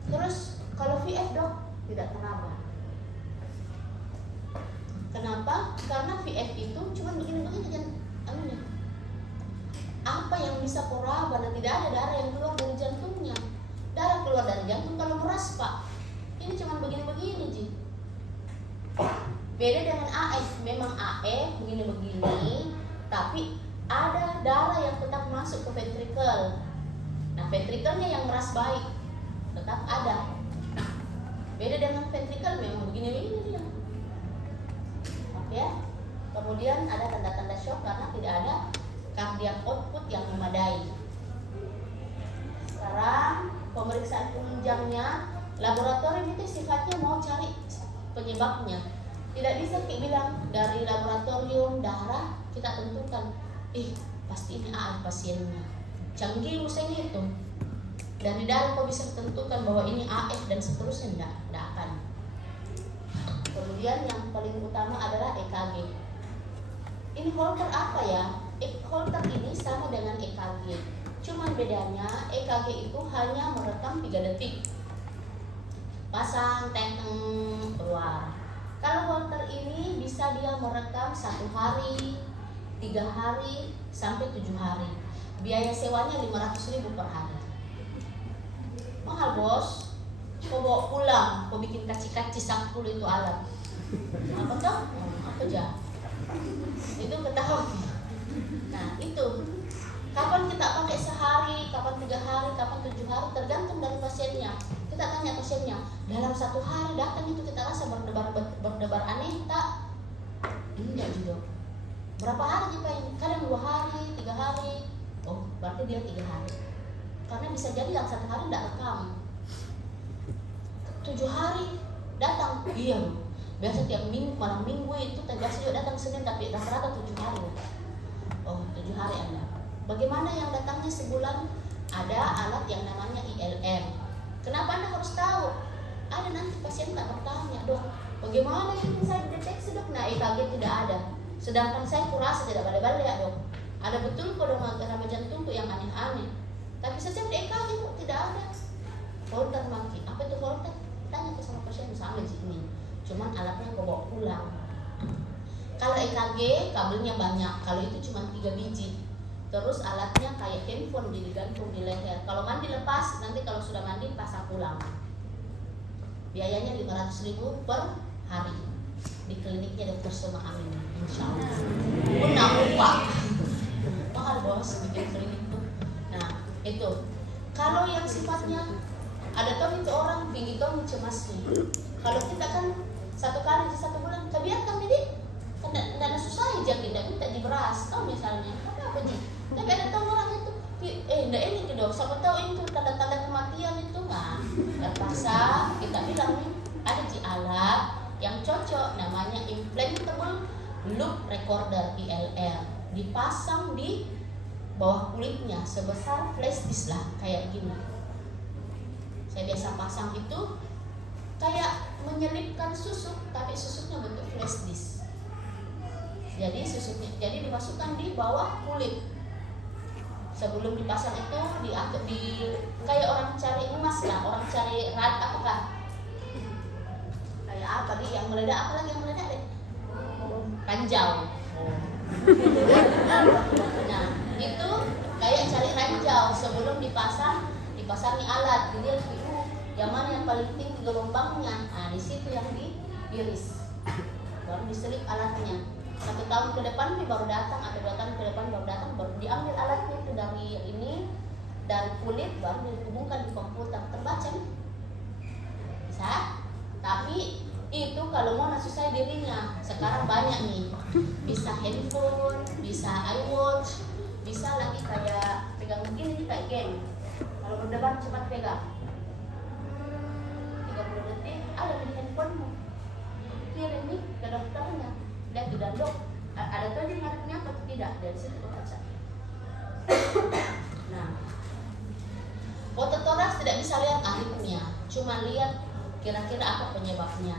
Terus kalau VF dok tidak teraba. Kenapa? Karena VF itu cuma begini-begini kan anunya. Apa yang bisa koraba dan tidak ada darah yang keluar dari jantungnya. Darah keluar dari jantung kalau meras pak. Ini cuma begini-begini Ji. Beda dengan AF, memang AF begini-begini, tapi ada darah yang tetap masuk ke ventrikel. Nah ventrikelnya yang meras baik tetap ada. Beda dengan ventrikel memang begini-begini dia. Ya. Kemudian ada tanda-tanda shock karena tidak ada cardiac output yang memadai. Sekarang pemeriksaan penunjangnya, laboratorium itu sifatnya mau cari penyebabnya. Tidak bisa kita bilang dari laboratorium darah kita tentukan, pasti ini AF pasiennya. Canggih usahanya itu. Dari darah kau bisa tentukan bahwa ini AF dan seterusnya tidak akan. Kemudian yang paling utama adalah EKG. Ini Holter apa ya? Holter ini sama dengan EKG. Cuman bedanya EKG itu hanya merekam 3 detik. Pasang, teng, keluar. Kalau Holter ini bisa dia merekam 1 hari, 3 hari, sampai 7 hari. Biaya sewanya 500.000 per hari. Mahal bos. Kau bawa pulang, kau bikin kaci-kaci 10 itu alat. Apa toh? Apa aja? Itu ketahuan. Nah itu kapan kita pakai sehari, kapan 3 hari, kapan 7 hari, tergantung dari pasiennya. Kita tanya pasiennya, dalam 1 hari datang itu kita rasa berdebar aneh tak? Enggak juga. Berapa hari kita ini? Kadang 2 hari, 3 hari. Oh berarti dia 3 hari. Karena bisa jadi yang 1 hari tidak rekam. 7 hari datang, iya. Biasa tiap minggu, malam minggu itu biasa juga datang Senin, tapi rata-rata 7 hari. Oh 7 hari Anda. Bagaimana yang datangnya sebulan? Ada alat yang namanya ILM. Kenapa Anda harus tahu? Ada nanti pasien tak bertanya, dok, bagaimana ini saya deteksi dok? Nah EKG tidak ada. Sedangkan saya kurasa tidak balik-balik ya dok. Ada betul kok irama jantungku yang aneh-aneh. Tapi setiap di EKG kok tidak ada. Holter maki. Apa itu Holter? Tanya ke sama pasien sama ini. Cuman alatnya kau bawa pulang. Kalau EKG kabelnya banyak. Kalau itu cuma 3 biji. Terus alatnya kayak handphone digantung di leher. Kalau mandi lepas, nanti kalau sudah mandi pasang pulang. Biayanya 500.000 per hari. Di kliniknya Dr. Soma Amin. Insya Allah. Pun lupa. Mahal bos bikin klinik tuh. Nah itu. Kalau yang sifatnya ada tuh itu orang tinggi tuh cemasnya. Kalau kita kan 1 kali di 1 bulan, kebiarkan jadi tidak susah aja, tidak minta di beras, kau misalnya, apa sih? Tapi ada tahu orang itu, tidak ini gitu, siapa tahu itu tanda-tanda kematian itu kan. Terpaksa kita bilang nih, ada di alat yang cocok, namanya implantable loop recorder (ILR), dipasang di bawah kulitnya sebesar flash disk lah, kayak gini. Saya biasa pasang itu kayak menyelipkan susuk, tapi susuknya bentuk flash disk. Jadi susuknya, jadi dimasukkan di bawah kulit. Sebelum dipasang itu di kayak orang cari emas lah, orang cari apakah? Kayak apa nih yang meledak, apalagi yang meledak deh? Ranjau. Nah, itu kayak cari ranjau, sebelum dipasangi alat, jadi yang mana yang paling tinggi gelombangnya. Nah, di situ yang diiris. Baru diselip alatnya. 1 tahun ke depan baru datang, atau 2 tahun ke depan baru datang, baru diambil alatnya itu dari kulit, baru dihubungkan di komputer, terbaca nih. Bisa? Tapi itu kalau mau susah dirinya. Sekarang banyak nih, bisa handphone, bisa iWatch, bisa lagi kayak pegang begini nih, kayak game. Kalau berdebat cepat pegang, 30 detik ada di handphonemu, kirim nih ke dokternya, lihat di dalam ada tuh di aritmia atau tidak, dari situ baca. Nah, foto toraks tidak bisa lihat aritmia, cuma lihat kira-kira apa penyebabnya.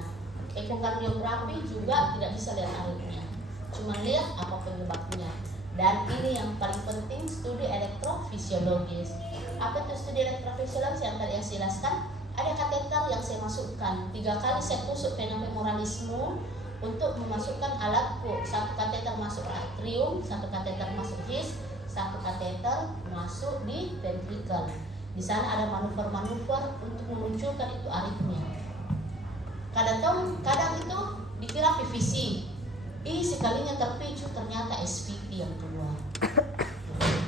Ekokardiografi juga tidak bisa lihat aritmia, cuma lihat apa penyebabnya. Dan ini yang paling penting, studi elektrofisiologis. Apa itu studi elektrofisiologis yang tadi saya jelaskan? Ada kateter yang saya masukkan, 3 kali saya tusuk vena femoralismu untuk memasukkan alatku. 1 kateter masuk atrium, 1 kateter masuk his, 1 kateter masuk di ventricle. Di sana ada manuver-manuver untuk memunculkan itu aritmia. Kadang itu dikira PVC. Sekalinya terpicu ternyata SVT yang keluar.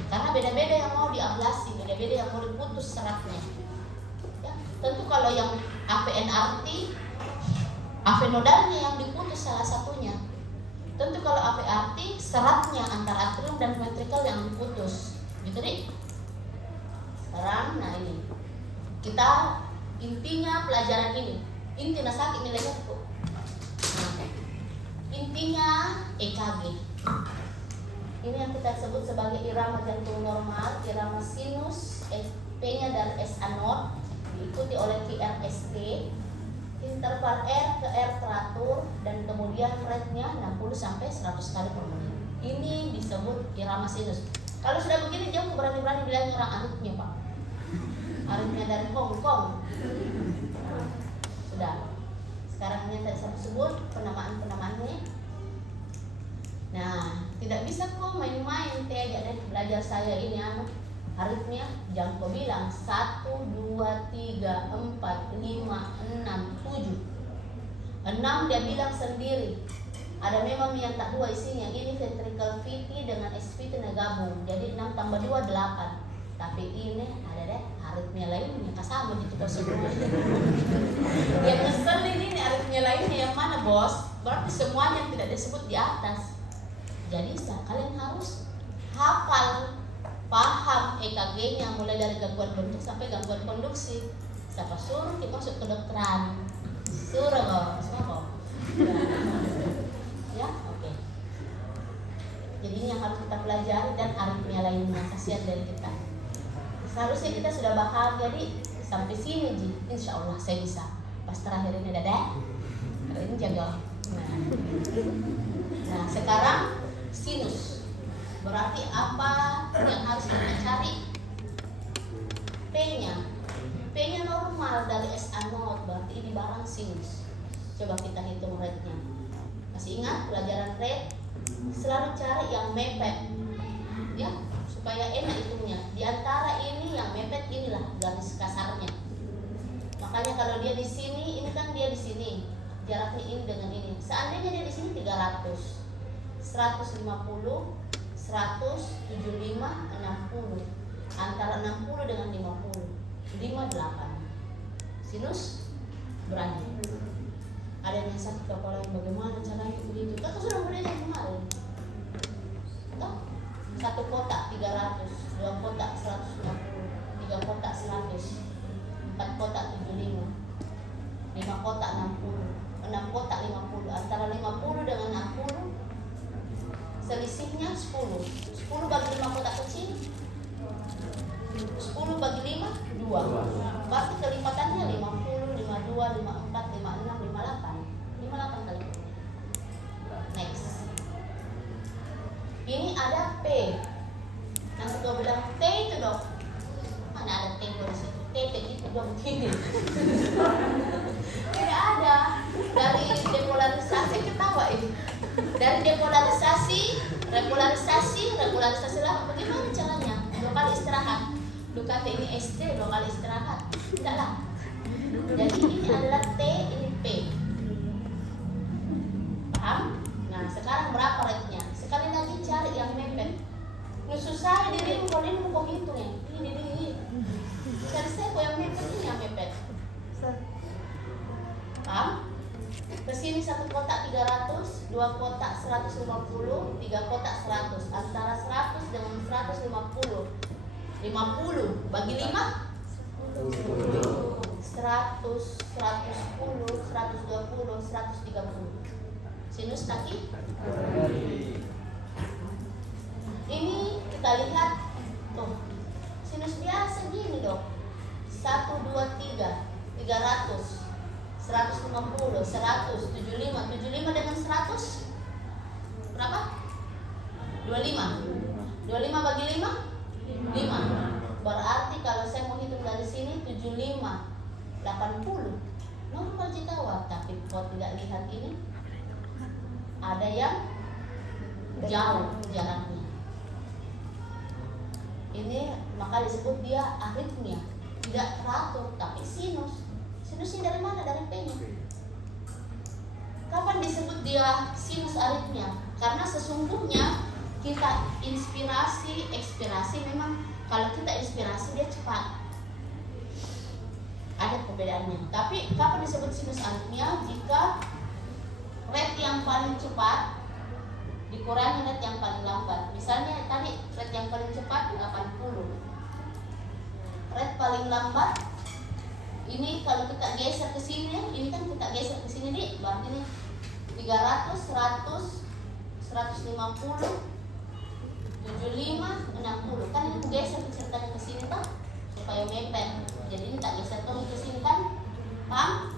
Karena beda-beda yang mau diablasi, beda-beda yang mau diputus seratnya. Ya, tentu kalau yang AVNRT, AV nodalnya yang diputus salah satunya. Tentu kalau AVRT, seratnya antara atrium dan ventricle yang diputus. Gitu deh. Sekarang, nah ini kita intinya pelajaran ini. Intinya sakit nilainya kok. Intinya EKG. Ini yang kita sebut sebagai irama jantung normal, irama sinus, P-nya dari SA0, diikuti oleh QRST, interval R ke R teratur, dan kemudian rate-nya 60 sampai 100 kali per menit. Ini disebut irama sinus. Kalau sudah begini jangan berani-berani bilang orang aritmia, Pak. Aritmia dari Hong Kong. Sudah. Sekarang ini tadi saya sebut penamaan-penamaannya. Nah, tidak bisa kok main-main aja deh belajar saya ini aritmia. Jangan kau bilang 1, 2, 3, 4, 5, 6, 7. 6 dia bilang sendiri. Ada memang yang tak 2 isinya. Ini ventricle VT dengan SVT gabung. Jadi 6 tambah 2 8. Tapi ini ada deh aritmia lainnya, sama gitu semua. Yang ngeselin ini aritmia lainnya yang mana, Bos? Berarti semuanya tidak disebut di atas. Jadi kalian harus hafal, paham EKG-nya mulai dari gangguan bentuk sampai gangguan konduksi. Siapa suruh kita masuk kedokteran? Suruh kok, semua kok. Ya, oke. Jadi ini yang harus kita pelajari dan aritmia lainnya. Kasihan dari kita. Seharusnya kita sudah bahas, jadi sampai sini Ji, insya Allah saya bisa. Pas terakhir ini dadah, ini jaga. Nah sekarang sinus, berarti apa yang harus kita cari? P-nya normal dari SA0, berarti ini barang sinus. Coba kita hitung rate-nya. Masih ingat pelajaran rate? Selalu cari yang mepet, ya, supaya enak hitungnya. Di antara ini yang mepet inilah garis kasarnya. Makanya kalau dia di sini, ini kan dia di sini. Jaraknya ini dengan ini. Seandainya dia di sini 300, 150, 175, 60. Antara 60 dengan 50. 58. Sinus berani. Ada yang sakit kepala, bagaimana caranya begitu? Kakak sudah berdiri kemarin. Toh, 1 kotak 300, 2 kotak 150, 3 kotak 100, 4 kotak 75, 5 kotak 60, 6 kotak 50. Antara 50 dengan 60 selisihnya 10. 10 bagi 5 kotak kecil, 10 bagi 5, 2. Berarti kelipatannya 50, 52, 54, 56, 58. 58 kali. Next. Ini ada P. Nanti kau bilang T itu dok. Mana ada T di situ? T gitu dong begini. Tidak ada. Dari depolarisasi ketawa ini. Dari depolarisasi, regularisasi lah. Bagaimana caranya? 2 kali istirahat. Lu kata ini ST, 2 kali istirahat. Tidaklah. Jadi ini adalah T, ini P. Paham? Nah sekarang berapa rate-nya? Sekali lagi cari yang mepet. Susah dirimu, kalau ini mau hitung ya. Ini. Cari saya kok yang mepet, ini yang mepet. Paham? Kesini 1 kotak 300, 2 kotak 150, 3 kotak 100. Antara 100 dengan 150. 50 bagi 5 100, 110, 120, 130. Sinus kaki. Ini kita lihat tuh. Sinus biasa gini dong. 1, 2, 3, 300, 150, 100, 75. 75 dengan 100 berapa? 25. 25 bagi 5? 5. Berarti kalau saya mau hitung dari sini 75, 80. Normal Citawa, tapi kalau tidak lihat ini ada yang jauh jaraknya. Ini maka disebut dia aritmia, tidak teratur tapi sinus. Sinusnya dari mana? Dari P-nya. Kapan disebut dia sinus aritmia? Karena sesungguhnya kita inspirasi, ekspirasi memang kalau kita inspirasi dia cepat. Ada perbedaannya. Tapi kapan disebut sinus aritmia? Jika rate yang paling cepat dikurangi rate yang paling lambat. Misalnya tadi rate yang paling cepat 80. Rate paling lambat ini kalau kita geser ke sini, ini kan kita geser ke sini nih, berarti ini 300, 100, 150, 75, 60. Kan ini geser ceritanya ke sini toh supaya mepet. Jadi ini tak geser tuh ke sini kan? Paham?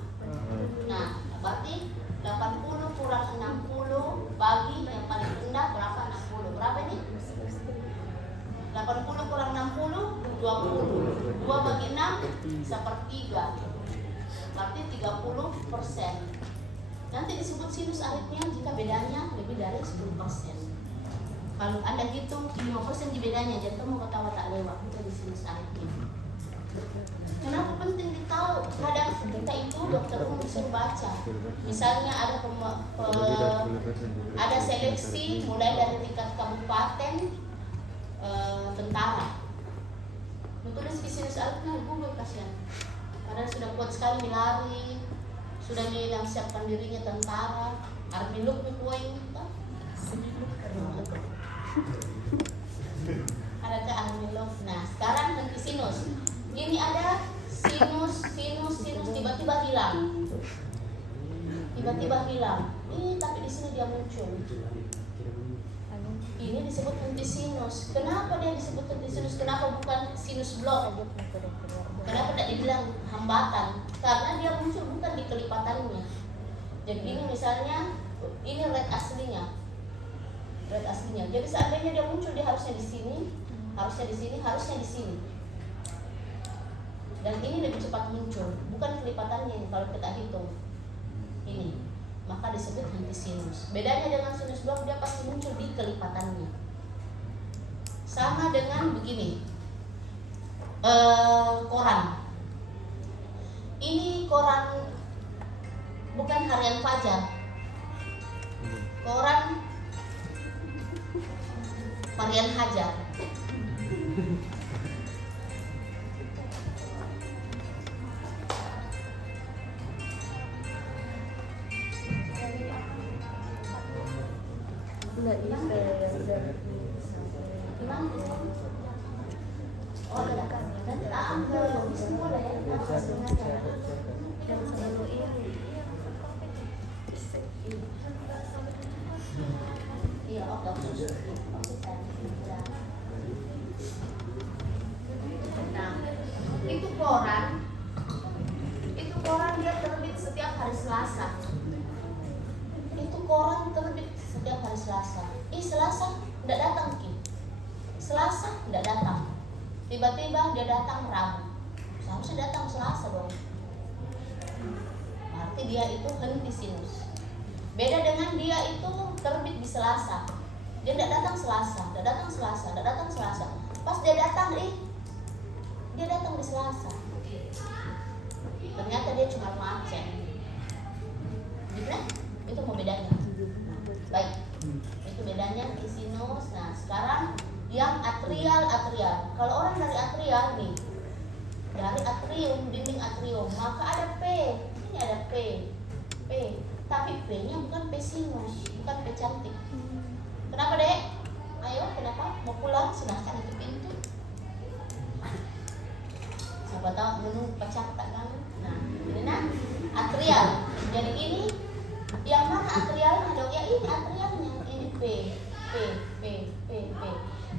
Nah, berarti 80 kurang 60 bagi yang paling rendah berapa? 60. Berapa ini? 80 kurang 60, 20. 2 bagi 6, 1/3. Berarti 30%. Nanti disebut sinus aritmia jika bedanya lebih dari 10%. Kalau Anda hitung 5% di bedanya, jadi kamu ketawa tak lewat, itu di sinus aritmia. Kenapa penting ditahu? Kadang kita itu dokter umum disuruh baca. Misalnya ada seleksi mulai dari tingkat kabupaten tentara. Menulis di sinus aritmia Google kasihan. Padahal sudah kuat sekali lari, sudah siapkan dirinya tentara. Army look me poing. Ada ke army look. Nah sekarang henti sinus. Ini ada sinus, tiba-tiba hilang. Ini tapi di sini dia muncul. Ini disebut henti sinus. Kenapa dia disebut henti sinus? Kenapa bukan sinus blok? Kenapa tidak dibilang hambatan? Karena dia muncul bukan di kelipatannya. Jadi ini misalnya, ini rate aslinya. Jadi seandainya dia muncul, dia harusnya di sini, harusnya di sini. Dan ini lebih cepat muncul, bukan kelipatannya kalau kita hitung. Ini, maka disebut henti sinus. Bedanya dengan sinus blok, dia pasti muncul di kelipatannya. Sama dengan begini, koran. Ini koran bukan harian Fajar. Koran varian Hajar. Nggak bisa ya, udah Gimana? Oh iya, nanti semua lah ya. yang selalu ini. Iya, oke. Nah, itu koran dia terbit setiap hari Selasa. Itu koran terbit setiap hari Selasa. Selasa tidak datang Ki. Selasa tidak datang. Tiba-tiba dia datang Rabu. Seharusnya datang Selasa dong. Berarti dia itu henti sinus. Beda dengan dia itu terbit di Selasa. Dia tidak datang Selasa, tidak datang Selasa, tidak datang Selasa. Pas dia datang, dia datang di Selasa. Ternyata dia cuma macet. Gimana? Itu mau bedanya. Baik, itu bedanya di sinus. Nah, sekarang yang atrial. Kalau orang dari atrial nih, dari atrium, dinding atrium, maka ada P. Ini ada P. Tapi P-nya bukan P sinus, bukan P cantik. Kenapa dek? Ayo, kenapa? Mau pulang? Silahkan itu pintu. Siapa tahu menunggu pecah tak kan? Nah, ini nah atrial. Jadi ini yang mana atrialnya dok? Ya ini atrialnya, ini P.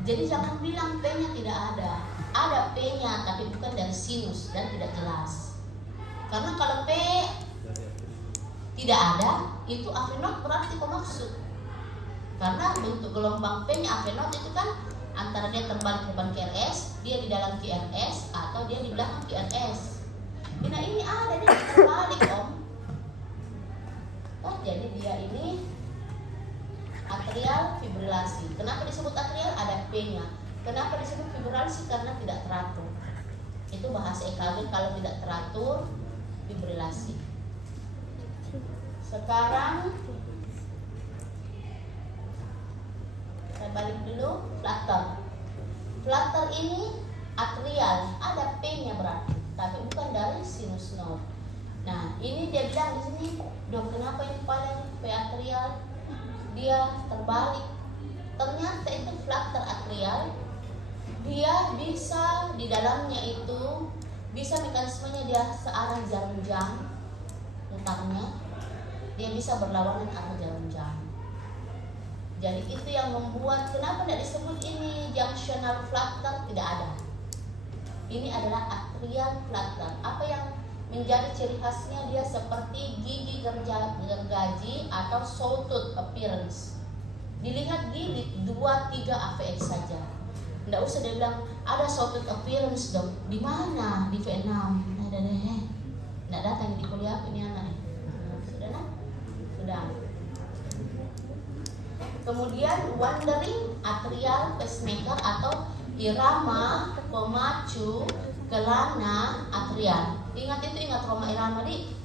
Jadi jangan bilang P-nya tidak ada. Ada P-nya tapi bukan dari sinus dan tidak jelas. Karena kalau P tidak ada, itu avenot berarti pemaksud. Karena bentuk gelombang P-nya avenot itu kan antara dia terbalik ke depan QRS, dia di dalam QRS atau dia di belakang QRS. Nah ini ada, dia terbalik om. Jadi dia ini atrial fibrilasi. Kenapa disebut atrial? Ada P-nya. Kenapa disebut fibrilasi? Karena tidak teratur. Itu bahasa EKG kalau tidak teratur fibrilasi. Sekarang saya balik dulu. Flutter ini atrial, ada P-nya berarti, tapi bukan dari sinus node. Nah, ini dia bilang di sini, dok, kenapa ini paling P atrial dia terbalik? Ternyata itu flutter atrial, dia bisa di dalamnya itu bisa mekanismenya dia searah jarum jam mutarnya, dia bisa berlawanan arah jarum jam. Jadi itu yang membuat kenapa tidak disebut ini junctional flutter, tidak ada. Ini adalah atrial flutter. Apa yang menjadi ciri khasnya? Dia seperti gigi gergaji atau sawtooth appearance. Dilihat gigi 2-3 AVX saja. Tidak usah dia bilang ada sawtooth appearance dong. Di mana? Di V6. Ada deh. Tidak datang di kuliah ini anak. Sudah nak? Sudah. Kemudian wandering atrial pacemaker atau irama pemacu kelana atrial. Ingat Roma irama di.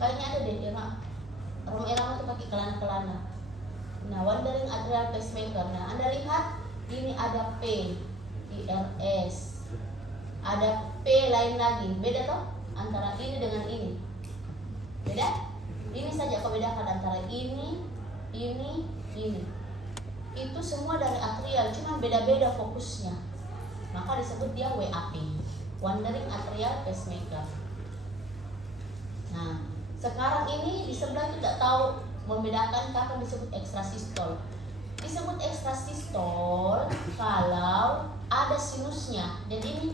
Kayaknya ada deh Roma irama itu pakai kelana. Nah, wandering atrial pacemaker. Nah, Anda lihat ini ada P IRS. Ada P lain lagi. Beda toh antara ini dengan ini. Beda? Ini saja kau bedakan antara ini. Itu semua dari atrial, cuma beda-beda fokusnya. Maka disebut dia WAP, wandering atrial pacemaker. Nah, sekarang ini di sebelah tidak tahu membedakan kapan disebut ekstrasistol. Disebut ekstrasistol kalau ada sinusnya. Jadi ini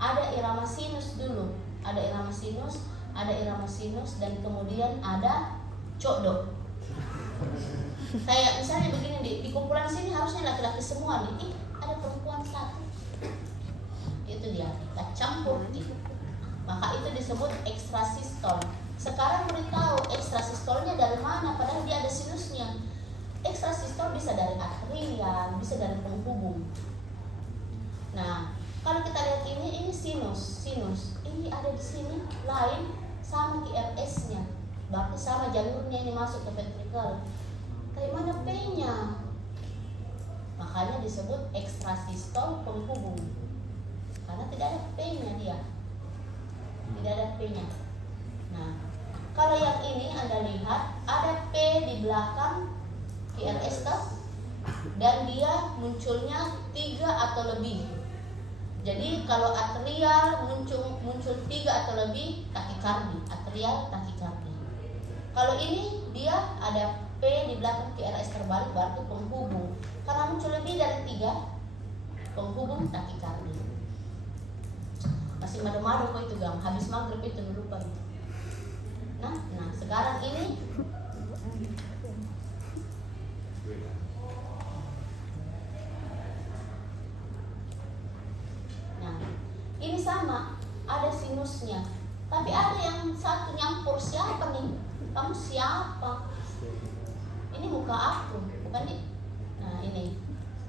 ada irama sinus dulu, ada irama sinus dan kemudian ada codok. Kayak misalnya begini di kumpulan sini harusnya laki-laki semua nih, ada perempuan satu. Itu dia, kita campur gitu. Maka itu disebut ekstrasistol. Sekarang beritahu ekstrasistolnya dari mana, padahal dia ada sinusnya. Ekstrasistol bisa dari atrial, bisa dari penghubung. Nah, kalau kita lihat ini sinus. Ini ada di sini, lain sama QRS-nya. Berarti sama jalurnya ini masuk ke ventricle. Tapi mana P-nya? Makanya disebut ekstrasistol penghubung. Karena tidak ada P-nya dia. Tidak ada P-nya. Nah, kalau yang ini Anda lihat ada P di belakang QRS toh? dan dia munculnya 3 atau lebih. Jadi kalau atrial muncul 3 atau lebih, takikardi, atrial takikardi. Kalau ini dia ada P di belakang QRS terbalik, berarti penghubung. Karena muncul lebih dari 3, penghubung takikardi. Masih mado-mado kok itu Gam, habis maghrib itu lupa. Nah sekarang ini ini sama, ada sinusnya. Tapi ada yang satu nyampur, siapa nih? Kamu siapa? Ini muka aku, bukan nih? Nah ini.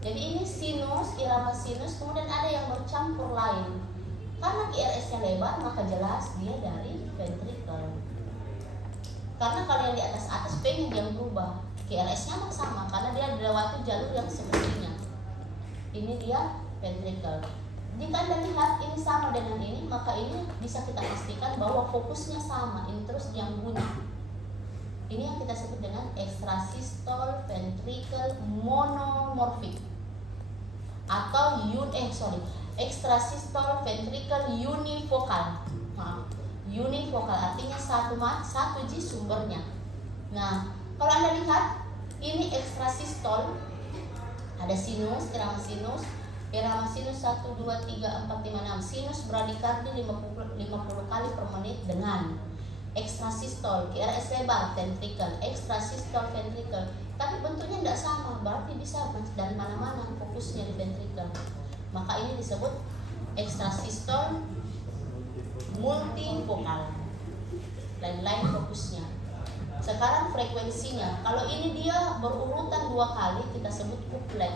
Jadi ini sinus, irama sinus, kemudian ada yang bercampur lain. Karena QRS-nya lebar, maka jelas dia dari ventricle. Karena kalau yang di atas pengen yang berubah, QRS-nya sama, karena dia dilewati jalur yang semestinya. Ini dia ventricle. Jika Anda lihat ini sama dengan ini, maka ini bisa kita pastikan bahwa fokusnya sama, ini terus yang bunyi. Ini yang kita sebut dengan extrasystole ventricle monomorphic atau extrasystole ventricle unifocal. Unifocal artinya satu G sumbernya. Nah, kalau Anda lihat ini extrasystole, ada sinus, irama sinus 1, 2, 3, 4, 5, 6. Sinus bradikardi 50 kali per menit dengan extrasystole, QRS lebar, ventricle, extrasystole ventricle. Tapi bentuknya tidak sama, berarti bisa dari mana-mana fokusnya di ventricle. Maka ini disebut extrasystole multifokal. Lain-lain fokusnya. Sekarang frekuensinya, kalau ini dia berurutan 2 kali, kita sebut couplet.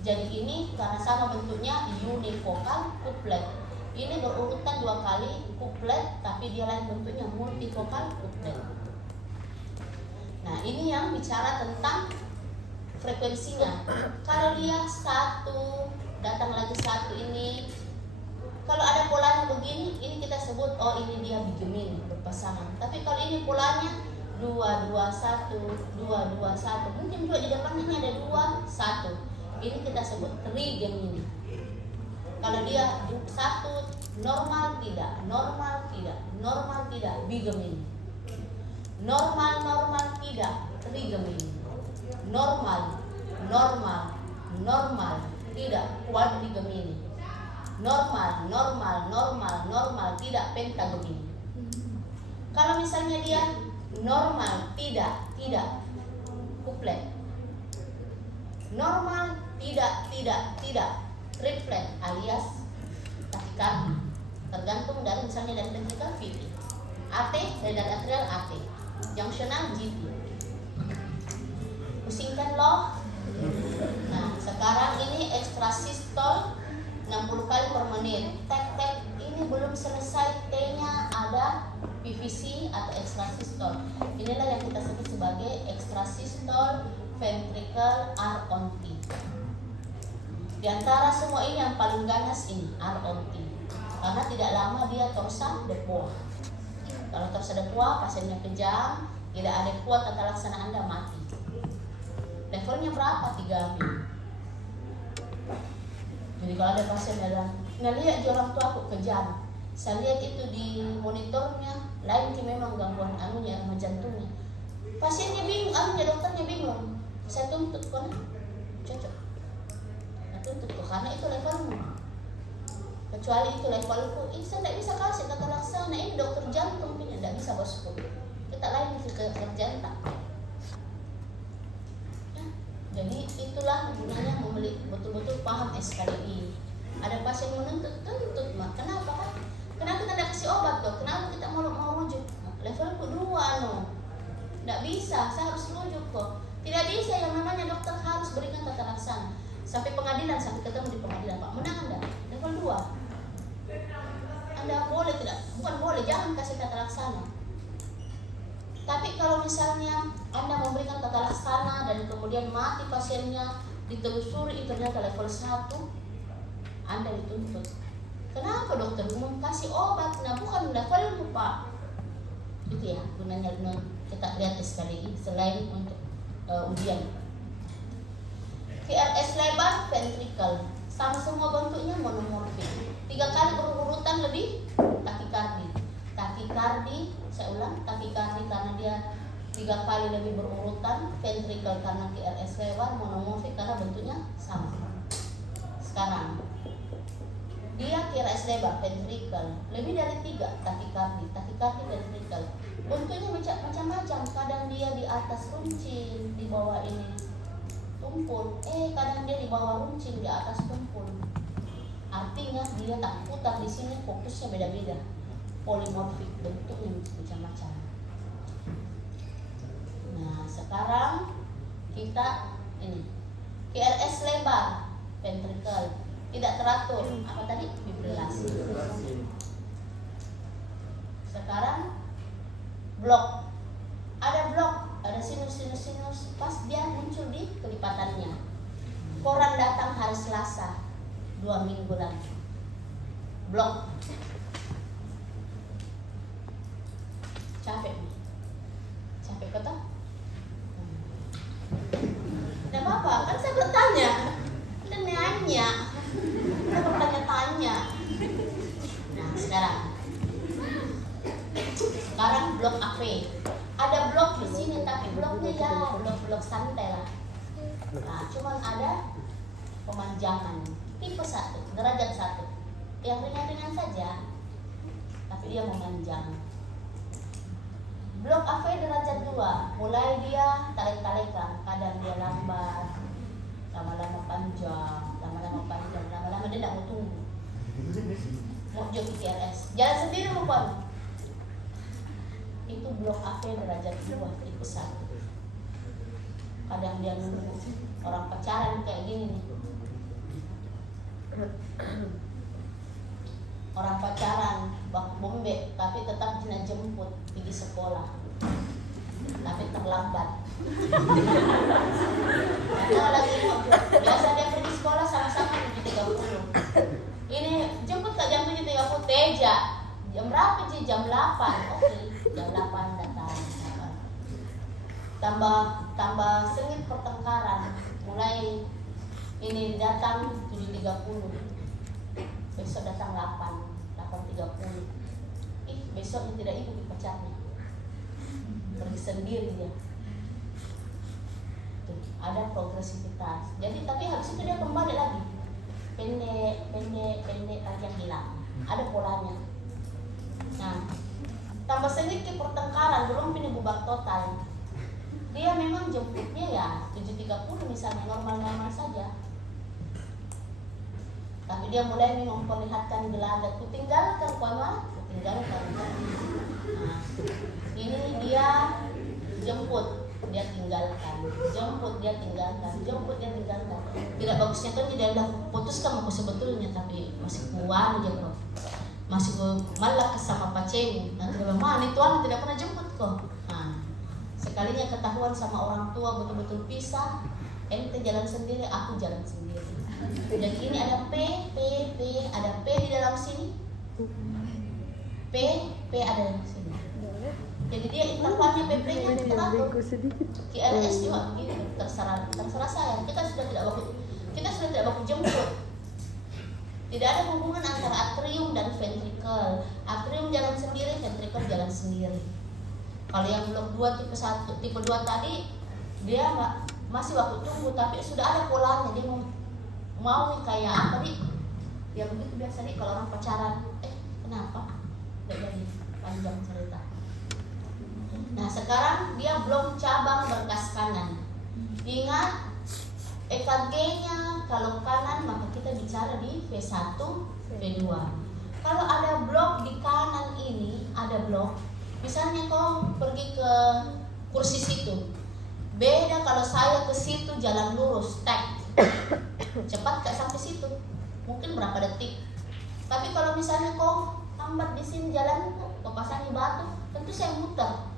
Jadi ini karena sama bentuknya unifokal couplet. Ini berurutan 2 kali couplet, tapi dia lain bentuknya multifokal couplet. Nah ini yang bicara tentang frekuensinya. Kalau dia 1, datang lagi 1 ini. Kalau ada polanya begini, ini kita sebut oh ini dia bigemin berpasangan. Tapi kalau ini polanya 2, 2, 1, 2, 2, 1, mungkin juga di depannya ada 2, 1. Ini kita sebut trigemini. Kalau dia 1 normal tidak, bigemini. Normal tidak, trigemini. Normal tidak, quadrigemini. Normal tidak, pentagemini. Kalau misalnya dia normal tidak, couplet. Normal tidak, triplet alias takikardi. Tergantung dari misalnya dari ventricle VT. AT dari atrial AT. Junctional GT. Pusingkan loh. Nah, sekarang ini extrasystole 60 kali per menit. Tek ini belum selesai, T-nya ada PVC atau extrasystole. Inilah yang kita sebut sebagai extrasystole ventricle R on T. Di antara semua ini yang paling ganas ini R on T. Karena tidak lama dia torsa de pois. Kalau torsa de pois pasiennya kejang, tidak ada kuat tata laksana Anda mati. Levelnya berapa? 3 mil. Jadi kalau ada pasien dalam, lihat orang tua aku kejang. Saya lihat itu di monitornya, lain ki memang gangguan anunya, jantungnya. Pasiennya bingung, dokternya bingung. Saya tuntut kok, cocok. Tuntut kok, karena itu levelmu. Kecuali itu levelku, saya tidak bisa kasih tata laksana. Ini dokter jantung punya, tidak bisa bosku. Kita lain ke kerjaan tak. Jadi itulah gunanya betul-betul paham SKDI. Ada pasien menuntut, mak. Kenapa kan? Kenapa kita tidak kasih obat tuh? Kenapa kita mau rujuk? Levelku 2 no. Tidak bisa, saya harus rujuk kok. Tidak bisa, yang namanya dokter harus berikan tata laksana. Sampai pengadilan, sampai ketemu di pengadilan, Pak. Menang Anda, level 2. Anda boleh tidak? Bukan boleh, jangan kasih tata laksana. Tapi kalau misalnya Anda memberikan tata laksana dan kemudian mati pasiennya, ditelusuri ternyata level 1, Anda dituntut. Kenapa dokter umum kasih obat? Nah bukan levelmu Pak. Itu ya gunanya kita lihat SKDI selain untuk ujian. QRS lebar ventricle, sama semua bentuknya monomorfik. 3 kali berurutan lebih takikardi. Takikardi, saya ulang, takikardi karena dia 3 kali lebih berurutan, ventricle karena QRS lebar, monomorfik karena bentuknya sama. Sekarang dia QRS lebar ventricle lebih dari 3 takikardi ventricle. Bentuknya macam-macam, kadang dia di atas runcing, di bawah ini tumpul, kadang dia di bawah runcing, di atas tumpul. Artinya dia tak putar di sini, fokusnya beda-beda. Polimorfik, bentuknya macam-macam. Nah, sekarang kita ini QRS lebar ventricle tidak teratur. Apa tadi? Fibrilasi. Sekarang blok. Ada blok, ada sinus, pas dia muncul di kelipatannya. Koran datang hari Selasa, 2 minggu lagi. Blok. Capek nih. Capek kata? Tidak apa-apa, kan saya bertanya. Dan nanya. Saya bertanya-tanya. Nah, sekarang blok AP. Ada blok di sini, tapi bloknya ya blok santai lah. Nah, cuman ada pemanjangan tipe 1, derajat 1 yang ringan-ringan saja, tapi dia memanjang. Blok AV derajat 2, mulai dia tarik-tarikan, kadang dia lambat, lama-lama panjang, lama-lama dia tidak mau tunggu. Mau joki QRS, jalan sendiri bukan? Itu blok AV derajat 2, tipe 1. Kadang dia nunggu orang pacaran kayak gini nih. Orang pacaran bak bombe tapi tetap Dina jemput pergi sekolah, tapi terlambat. Karena lagi biasa dia pergi sekolah sama-sama 7.30. Ini jemput ke jam 7.30, Teja jam berapa sih? Jam 8. Oke, jam 8 datang. Tambah sengit pertengkaran. Mulai ini datang 7.30. Besok datang 8.30. Besoknya tidak ikut di pacarnya. Pergi sendiri dia. Tuh, ada progresivitas. Jadi tapi habis itu dia kembali lagi. Pendek yang hilang. Ada polanya. Nah, tambah sedikit pertengkaran, belum ini bubar total. Dia memang jemputnya ya 7.30 misalnya, normal-normal saja. Tapi dia mulai memperlihatkan gelagat, kutinggalkan kuama, kutinggalkan. Nah, ini dia jemput, dia tinggalkan, jemput dia tinggalkan. Tidak bagusnya kan tidak ada putuskan aku sebetulnya, tapi masih kuat aja bro, masih malak sama pacemu. Nanti dia bilang, itu anak tidak pernah jemput kok. Nah, sekalinya ketahuan sama orang tua betul-betul pisah, ente jalan sendiri, aku jalan sendiri. Jadi ini ada P, ada P di dalam sini, P ada di sini. Jadi dia intervalnya PP-nya teratur. QRS juga gitu, terserah saya. Kita sudah tidak baku jemput. Tidak ada hubungan antara atrium dan ventricle. Atrium jalan sendiri, ventricle jalan sendiri. Kalau yang blok 2 tipe 1, tipe 2 tadi dia masih waktu tunggu, tapi sudah ada polanya. Dia mau kayak apa nih? Ya begitu biasa nih kalau orang pacaran. Kenapa? Tidak jadi panjang cerita. Nah, sekarang dia blok cabang berkas kanan. Ingat EKG-nya kalau kanan maka kita bicara di V1, V2. Kalau ada blok di kanan ini, ada blok. Misalnya kau pergi ke kursi situ. Beda kalau saya ke situ jalan lurus, tek. Cepat gak sampai situ. Mungkin berapa detik. Tapi kalau misalnya kau lambat di sini jalan, kau pasangi batu, tentu saya muter.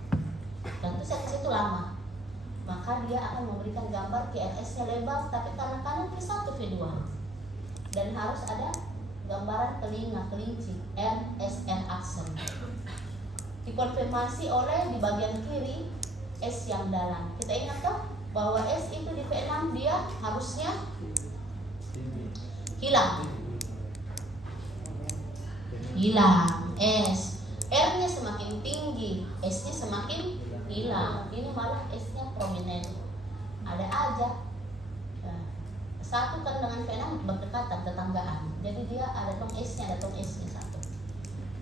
Tentu saya ke situ lama. Maka dia akan memberikan gambar QRS-nya lebar, tapi kanan V1, V2. Dan harus ada gambaran telinga, kelinci, RSR aksen. Dikonfirmasi oleh di bagian kiri S yang dalam. Kita ingat toh? bahwa S itu di V6 dia harusnya hilang S. R-nya semakin tinggi, S-nya semakin hilang. Ini malah S-nya prominent. Ada aja. Nah, satu kan dengan V6 berdekatan, tetanggaan. Jadi dia ada tong S-nya, ada tong S-nya satu.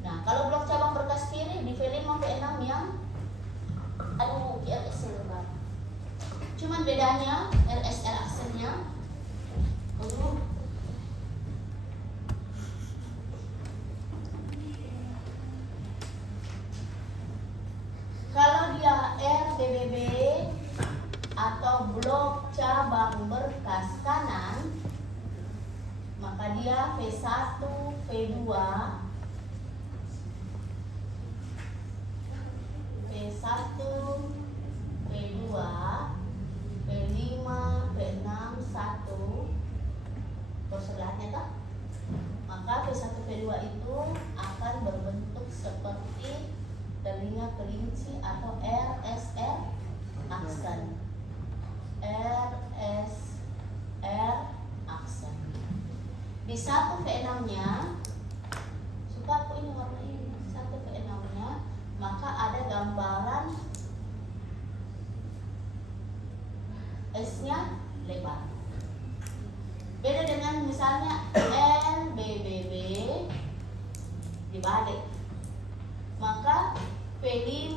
Nah, kalau blok cabang berkas kiri di V5 V6 yang RS lebar. Cuman bedanya RSR aksennya kalau dia RBBB atau blok cabang berkas kanan, maka dia V1, V2, V1, V2, V5, V6, 1 persebelahannya tak? Maka V1, V2 itu akan berbentuk seperti telinga kelinci atau RSR aksen. RSR aksen. Di 1 V6 nya, suka aku ini warna ini, 1 V6 nya, maka ada gambaran S-nya lebar. Beda dengan misalnya LBBB dibalik. Maka V5,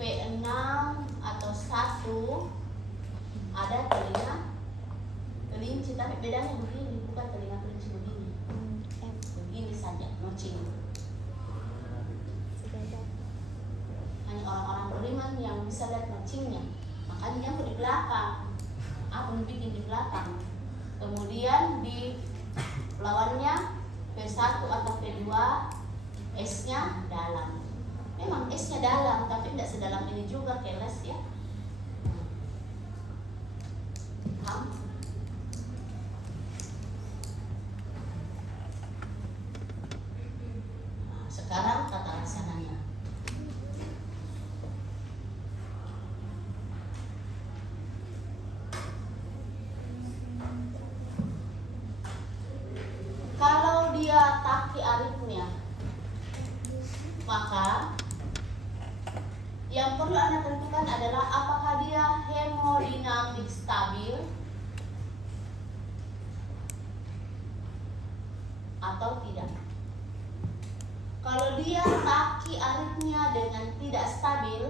V6 atau 1 ada telinga kelinci, tapi bedanya begini, bukan telinga kelinci begini. Begini saja, notching. Hanya orang-orang beriman yang bisa lihat notchingnya. Makanya yang di belakang, aku bikin di belakang. Kemudian di lawannya V1 atau V2, S-nya dalam. Memang S-nya dalam, tapi tidak sedalam ini juga keles ya. Paham? Nah, sekarang tata laksananya. Kalau dia taki aritmia, maka yang perlu Anda tentukan adalah apakah dia hemodinamik stabil atau tidak. Kalau dia taki aritmia dengan tidak stabil,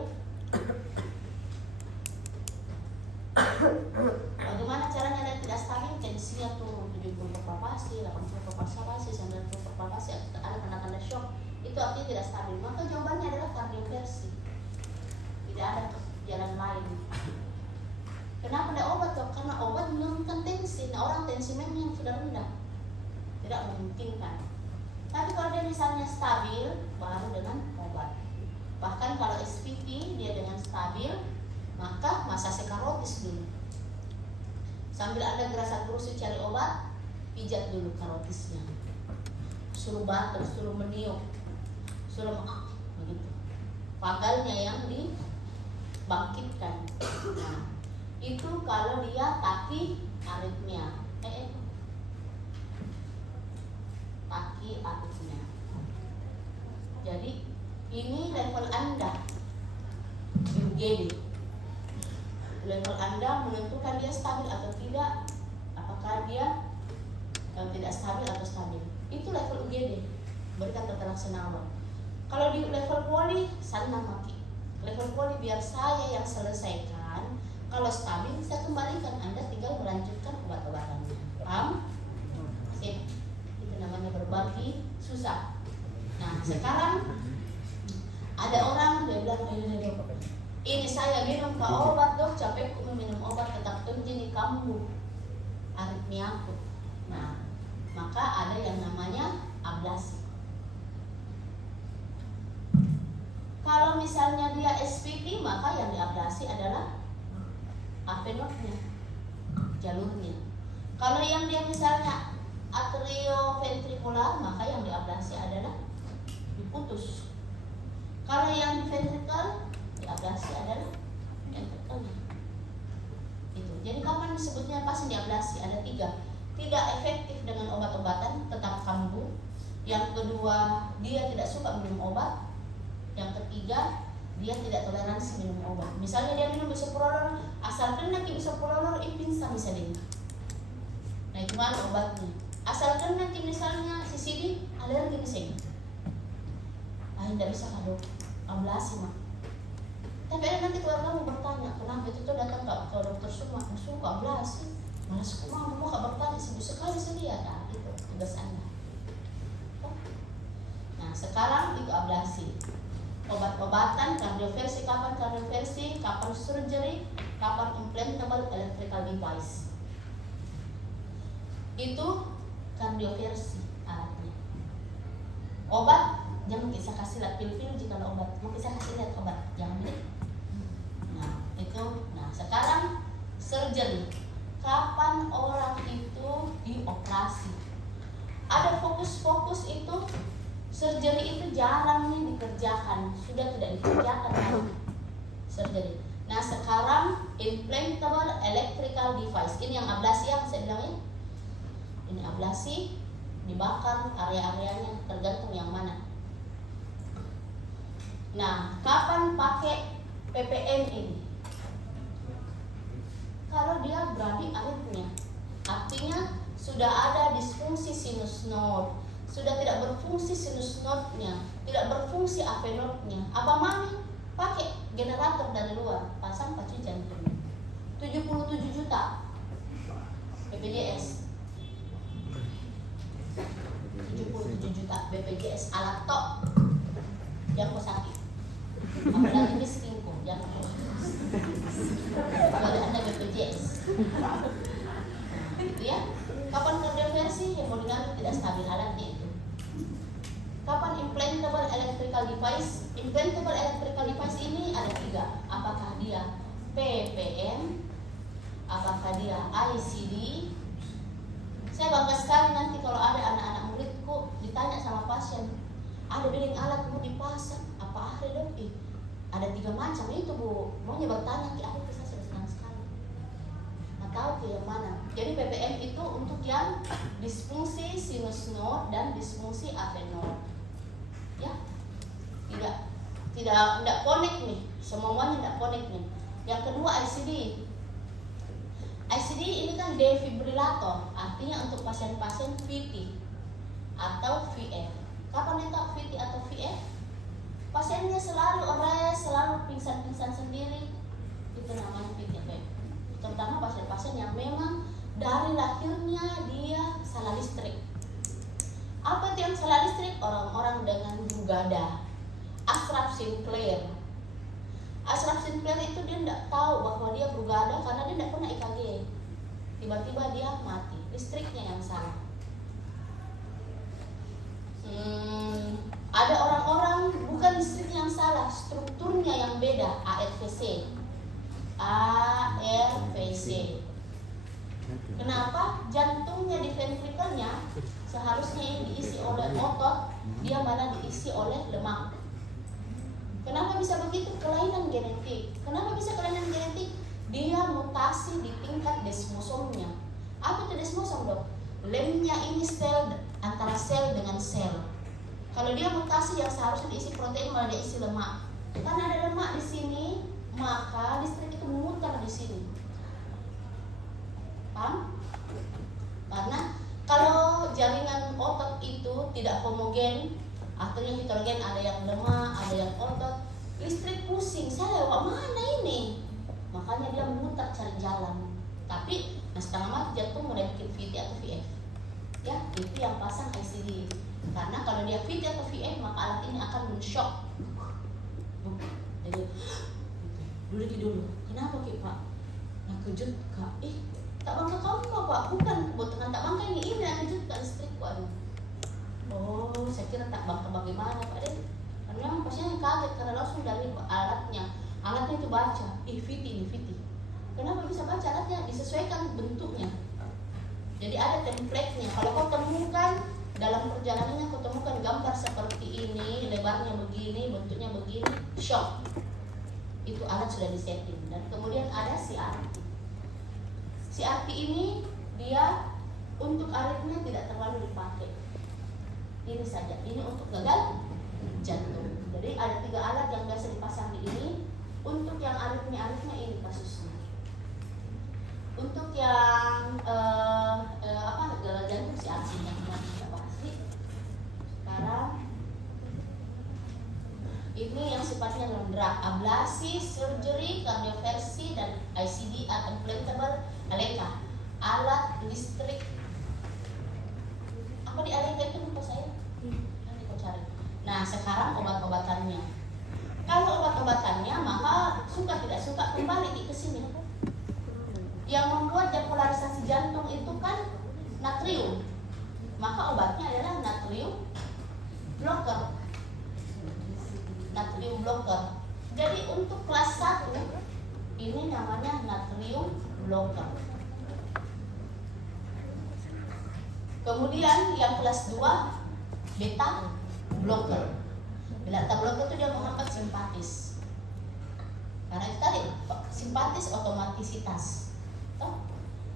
bagaimana caranya dia tidak stabil? Tensinya turun 70 per passi, 80 per passi, 90 per passi, ada tanda-tanda shock. Itu artinya tidak stabil. Maka jawabannya adalah kardioversi. Tidak ada jalan lain. Kenapa ada obat dok? Karena obat menurunkan tensi. Nah, orang tensi memang sudah rendah, tidak memungkinkan. Tapi kalau dia misalnya stabil, baru dengan obat. Bahkan kalau SPT dia dengan stabil, maka masase karotis dulu. Sambil Anda gerasa gerusu cari obat, pijat dulu karotisnya. Suruh batuk, suruh meniup, suruh begitu. Pagalnya yang dibangkitkan. Nah, itu kalau dia taki aritmia. Taki aritmia. Jadi ini level Anda UGD. Level Anda menentukan dia stabil atau tidak. Apakah dia tidak stabil atau stabil. Itu level UGD. Berikan tata laksana awal. Kalau di level poli, sana maki. Level poli biar saya yang selesaikan. Kalau stabil saya kembalikan, Anda tinggal melanjutkan obat-obatannya. Paham? Sip. Itu namanya berbagi susah. Nah, sekarang ada orang dia bilang, ini saya minum ke obat dok, capekku minum obat tetap jadi kambuh aritmiaku. Nah, maka ada yang namanya ablasi. Kalau misalnya dia SPT, maka yang diablasi adalah avenotnya, jalurnya. Kalau yang dia misalnya atrioventrikular, maka yang diablasi adalah diputus. Kalau yang di ventrikel, diablasi adalah ventrikelnya. Jadi kapan disebutnya pasien diablasi? Ada 3. Tidak efektif dengan obat-obatan, tetap kambuh. Yang kedua, dia tidak suka minum obat. Yang ketiga, dia tidak toleransi minum obat. Misalnya dia minum bisoprolol, asalkan nanti bisoprolol pingsan bisa dia. Nah itu mana obatnya? Asalkan nanti misalnya CCD, alergi bisa ini. Tidak bisa kado ablasi mah. Tapi ada nanti keluarga mau bertanya, kenapa itu tuh datang ke dokter semua suka ablasi, malah suka mau bertanya sibuk sekali sedia, nah itu tugas Anda. Nah sekarang itu ablasi. Obat-obatan, kardioversi, kapan surgery, kapan implantable electrical device. Itu kardioversi alatnya. Obat jangan bisa kasih lihat pil-pil jika ada obat, mau bisa kasih lihat obat, jangan beli. Nah itu, nah sekarang surgery, kapan orang itu dioperasi. Ada fokus-fokus itu, surgery itu jarang nih dikerjakan, sudah tidak dikerjakan lagi surgery. Nah sekarang implantable electrical device, ini yang ablasi yang saya bilang ya. Ini ablasi, dibakar area-areanya, tergantung yang mana. Nah, kapan pakai PPM ini? Kalau dia berani aritmia, artinya sudah ada disfungsi sinus node, sudah tidak berfungsi sinus node-nya, tidak berfungsi AV node-nya. Apa mami? Pakai generator dari luar, pasang pacu jantung. 77 juta BPJS. 77 juta BPJS alat tok yang mau sakit. Apalagi miskin kok, jangan kalau Anda BPJS. Gitu ya. Kapan kardioversi? Hemodinamik tidak stabil alatnya itu. Kapan implantable electrical device? Implantable electrical device ini ada 3. Apakah dia PPM? Apakah dia ICD? Saya bangga sekali nanti kalau ada anak-anak muridku ditanya sama pasien, ada billing alat mau dipasang, apa ada dok? Ada 3 macam itu bu, maunya bertanya ke aku, saya sudah senang sekali. Nggak tahu ke yang mana. Jadi PPM itu untuk yang disfungsi sinus node dan disfungsi AV node. Ya, tidak connect nih, semuanya tidak connect nih. Yang kedua ICD. ICD ini kan defibrilator, artinya untuk pasien-pasien VT atau VF. Kapan itu VT atau VF? Pasiennya selalu ores, selalu pingsan-pingsan sendiri, itu namanya VT. Terutama pasien-pasien yang memang dari lahirnya dia salah listrik. Apa itu yang salah listrik? Orang-orang dengan Brugada, Ashraf Sinclair. Ashraf Sinclair itu dia tidak tahu bahwa dia Brugada karena dia tidak pernah EKG. Tiba-tiba dia mati, listriknya yang salah. Ada orang-orang bukan listriknya yang salah, strukturnya yang beda, ARVC. Kenapa? Jantungnya di ventrikelnya seharusnya yang diisi oleh otot, dia malah diisi oleh lemak. Kenapa bisa begitu? Kelainan genetik. Kenapa bisa kelainan genetik? Dia mutasi di tingkat desmosomnya. Apa itu desmosom dok? Lemnya ini sel antara sel dengan sel. Kalau dia mutasi yang seharusnya diisi protein malah dia isi lemak. Karena ada lemak di sini, maka listrik itu memutar di sini. Paham? Karena kalau jaringan otot itu tidak homogen, artinya heterogen, ada yang lemak, ada yang otot, listrik pusing, saya lewat mana ini? Makanya dia memutar cari jalan. Tapi setengah mati jantung mulai bikin VT atau VF. Ya, itu yang pasang ICD. Karena kalau dia VT atau VF maka alat ini akan men-shock. Jadi dulu. Kenapa Ki Pak? Yang kejut Kak. Tak bangga kamu Pak, bukan kebutuhan tak bangga ini yang kejut Kak listrik Pak. Oh, saya kira tak bangga bagaimana Pak Den. Karena memang pasiennya kaget karena langsung dari alatnya. Alatnya itu baca, VT ini VT. Kenapa bisa baca alatnya? Disesuaikan bentuknya. Jadi ada template-nya. Kalau kau temukan dalam perjalanannya, kau temukan gambar seperti ini, lebarnya begini, bentuknya begini, shock. Itu alat sudah disetting. Dan kemudian ada CRT. CRT ini dia untuk aritmia tidak terlalu dipakai. Ini saja, ini untuk gagal jantung. Jadi ada 3 alat yang biasa dipasang di ini. Untuk yang aritmia ini kasusnya. Untuk yang gagal jantung CRT yang kita bahas nih. Sekarang ini yang sifatnya non-drug, ablasi, surgery, kardioversi, dan ICD atau implantable ALEKA, alat listrik. Apa di ALEKA itu lupa saya? Nanti kau cari. Nah sekarang obat-obatannya. Kalau obat-obatannya maka suka tidak suka kembali ke sini. Yang membuat depolarisasi jantung itu kan natrium. Maka obatnya adalah natrium blocker. Natrium blocker. Jadi untuk kelas 1 ini namanya natrium blocker. Kemudian yang kelas 2 beta blocker. Beta blocker itu dia menghambat simpatis. Karena itu tadi simpatis otomatisitas.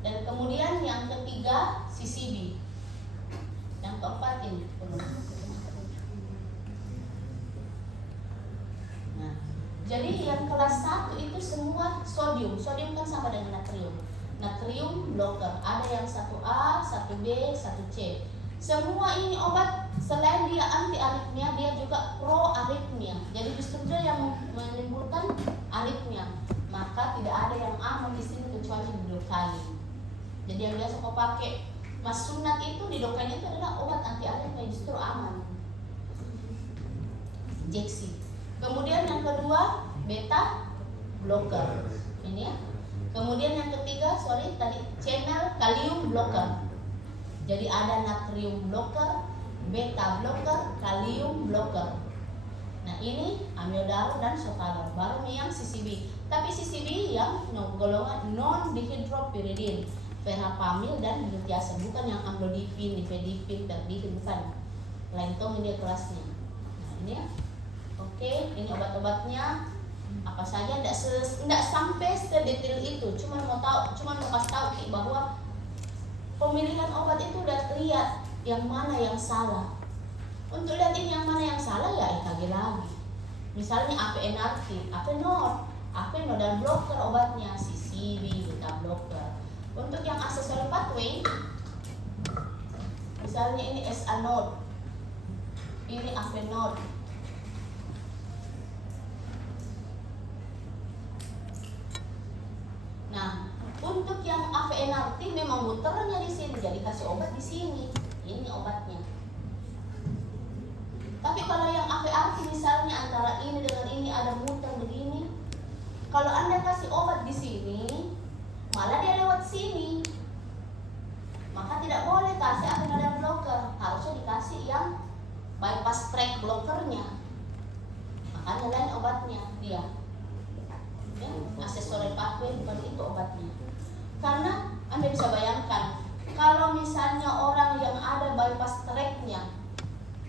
Dan kemudian yang ketiga CCB. Yang keempat ini. Nah, jadi yang kelas 1 itu semua sodium. Sodium kan sama dengan natrium. Natrium blocker. Ada yang 1A, 1B, 1C. Semua ini obat selain dia anti aritmia, dia juga pro aritmia. Jadi justru dia yang menimbulkan aritmia. Maka tidak ada yang aman di sini kecuali didokain. Jadi yang biasa kau pakai mas sunat itu didokain itu adalah obat anti aritmia, justru aman. Injeksi. Kemudian yang kedua beta blocker. Ini ya. Kemudian yang ketiga, tadi channel kalium blocker. Jadi ada natrium blocker, beta blocker, kalium blocker. Nah ini amiodarone dan sotalol. Baru yang CCB. Tapi CCB yang golongan non dihidropyridin, verapamil dan glutiazid, bukan yang amlodipin, nifedipin, terdipin, bukan. Lain tong ini kelasnya. Nah ini ya. Oke, ini obat-obatnya apa saja, tidak sampai sedetail itu. Cuma mau kasih tahu bahwa pemilihan obat itu udah lihat yang mana yang salah. Untuk lihat ini yang mana yang salah ya EKG lagi. Misalnya APNRT, nodal blocker obatnya CCB, beta blocker. Untuk yang aksesori pathway, misalnya ini SA node, ini AP node. Nah, untuk yang AVNRT memang muternya di sini, jadi kasih obat di sini. Ini obatnya. Tapi kalau yang AVRT misalnya antara ini dengan ini ada muter begini, kalau Anda kasih obat di sini, malah dia lewat sini. Maka tidak boleh kasih AVNRT blocker, harusnya dikasih yang bypass track blockernya. Makanya lain obatnya dia. Ya, aksesori pathway bukan itu obatnya. Karena Anda bisa bayangkan kalau misalnya orang yang ada bypass tracknya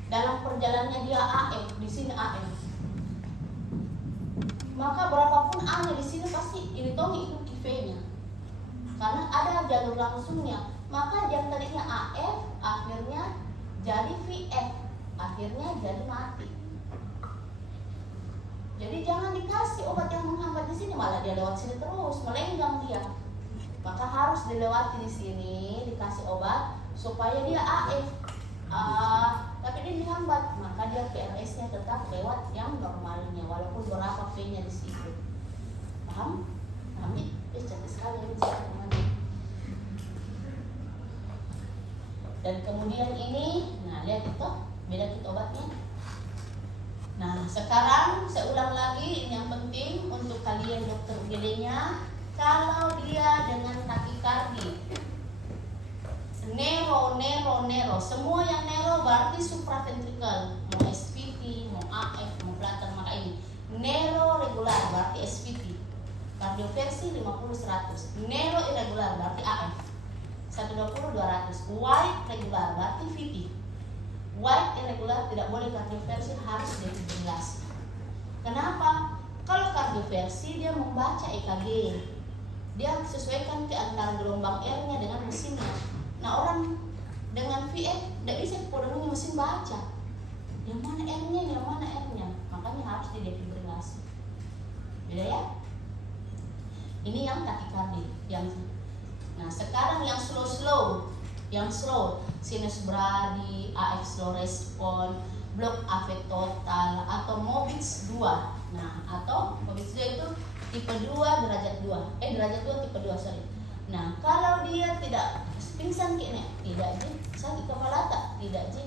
dalam perjalanannya dia AF, di sini AF, maka berapapun A-nya di sini pasti ini itu QV-nya. Karena ada jalur langsungnya. Maka yang tadinya AF akhirnya jadi VF, akhirnya jadi mati. Jadi jangan dikasih obat yang menghambat di sini, malah dia lewat sini terus, melenggang dia. Maka harus dilewati di sini, dikasih obat supaya dia AF. Tapi dia dihambat, maka dia PRS-nya tetap lewat yang normalnya, walaupun berapa V-nya di situ. Paham? Paham nih? Cantik sekali ini teman-teman. Dan kemudian ini, nah lihat itu, beda kita obatnya. Nah, sekarang saya ulang lagi, ini yang penting untuk kalian dokter UGD-nya. Kalau dia dengan takikardi, nero, semua yang nero berarti supraventrikel, mau SVT, mau AF, mau flutter, maka ini nero regular berarti SVT, kardioversi 50-100, nero irregular berarti AF 120-200, white regular berarti VT. White irregular tidak boleh kardioversi, harus defibrillasi. Kenapa? Kalau kardioversi dia membaca EKG, dia sesuaikan ke antara gelombang R-nya dengan mesinnya. Nah orang dengan VF tidak bisa kodenya mesin baca yang mana R-nya, yang mana R-nya, makanya harus didefibrilasi. Beda ya? Ini yang takikardi, yang nah sekarang yang slow, sinus bradi, AF slow respon, block AV total atau Mobitz 2. Nah, atau Mobitz 2 itu tipe 2 derajat 2. Derajat 2 tipe 2, sorry. Nah, kalau dia tidak pingsan kayaknya, tidak ji, sakit kepala tak, tidak ji,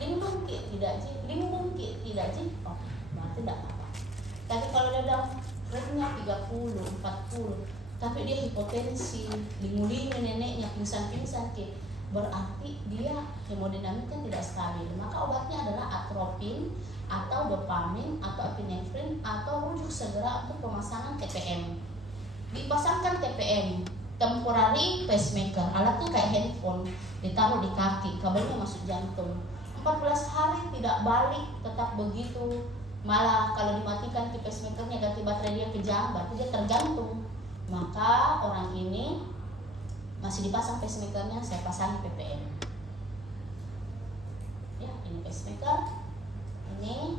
linglung ke, tidak ji, linglung ke, tidak ji, oke, berarti tidak apa-apa. Tapi kalau dia bilang rate-nya 30, 40, tapi dia hipotensi, lingu-lingu neneknya, pingsan-pingsan ke, berarti dia hemodinamiknya tidak stabil. Maka obatnya adalah atropin atau dopamin atau epinefrin atau rujuk segera untuk pemasangan TPM. Dipasangkan TPM, temporary pacemaker, alatnya kayak handphone, ditaruh di kaki, kabelnya masuk jantung. 14 hari tidak balik, tetap begitu. Malah kalau dimatikan ke pacemakernya, ganti baterai dia kejang, berarti dia tergantung. Maka orang ini masih dipasang pacemakernya, saya pasang PPM. Ya, ini pacemaker, ini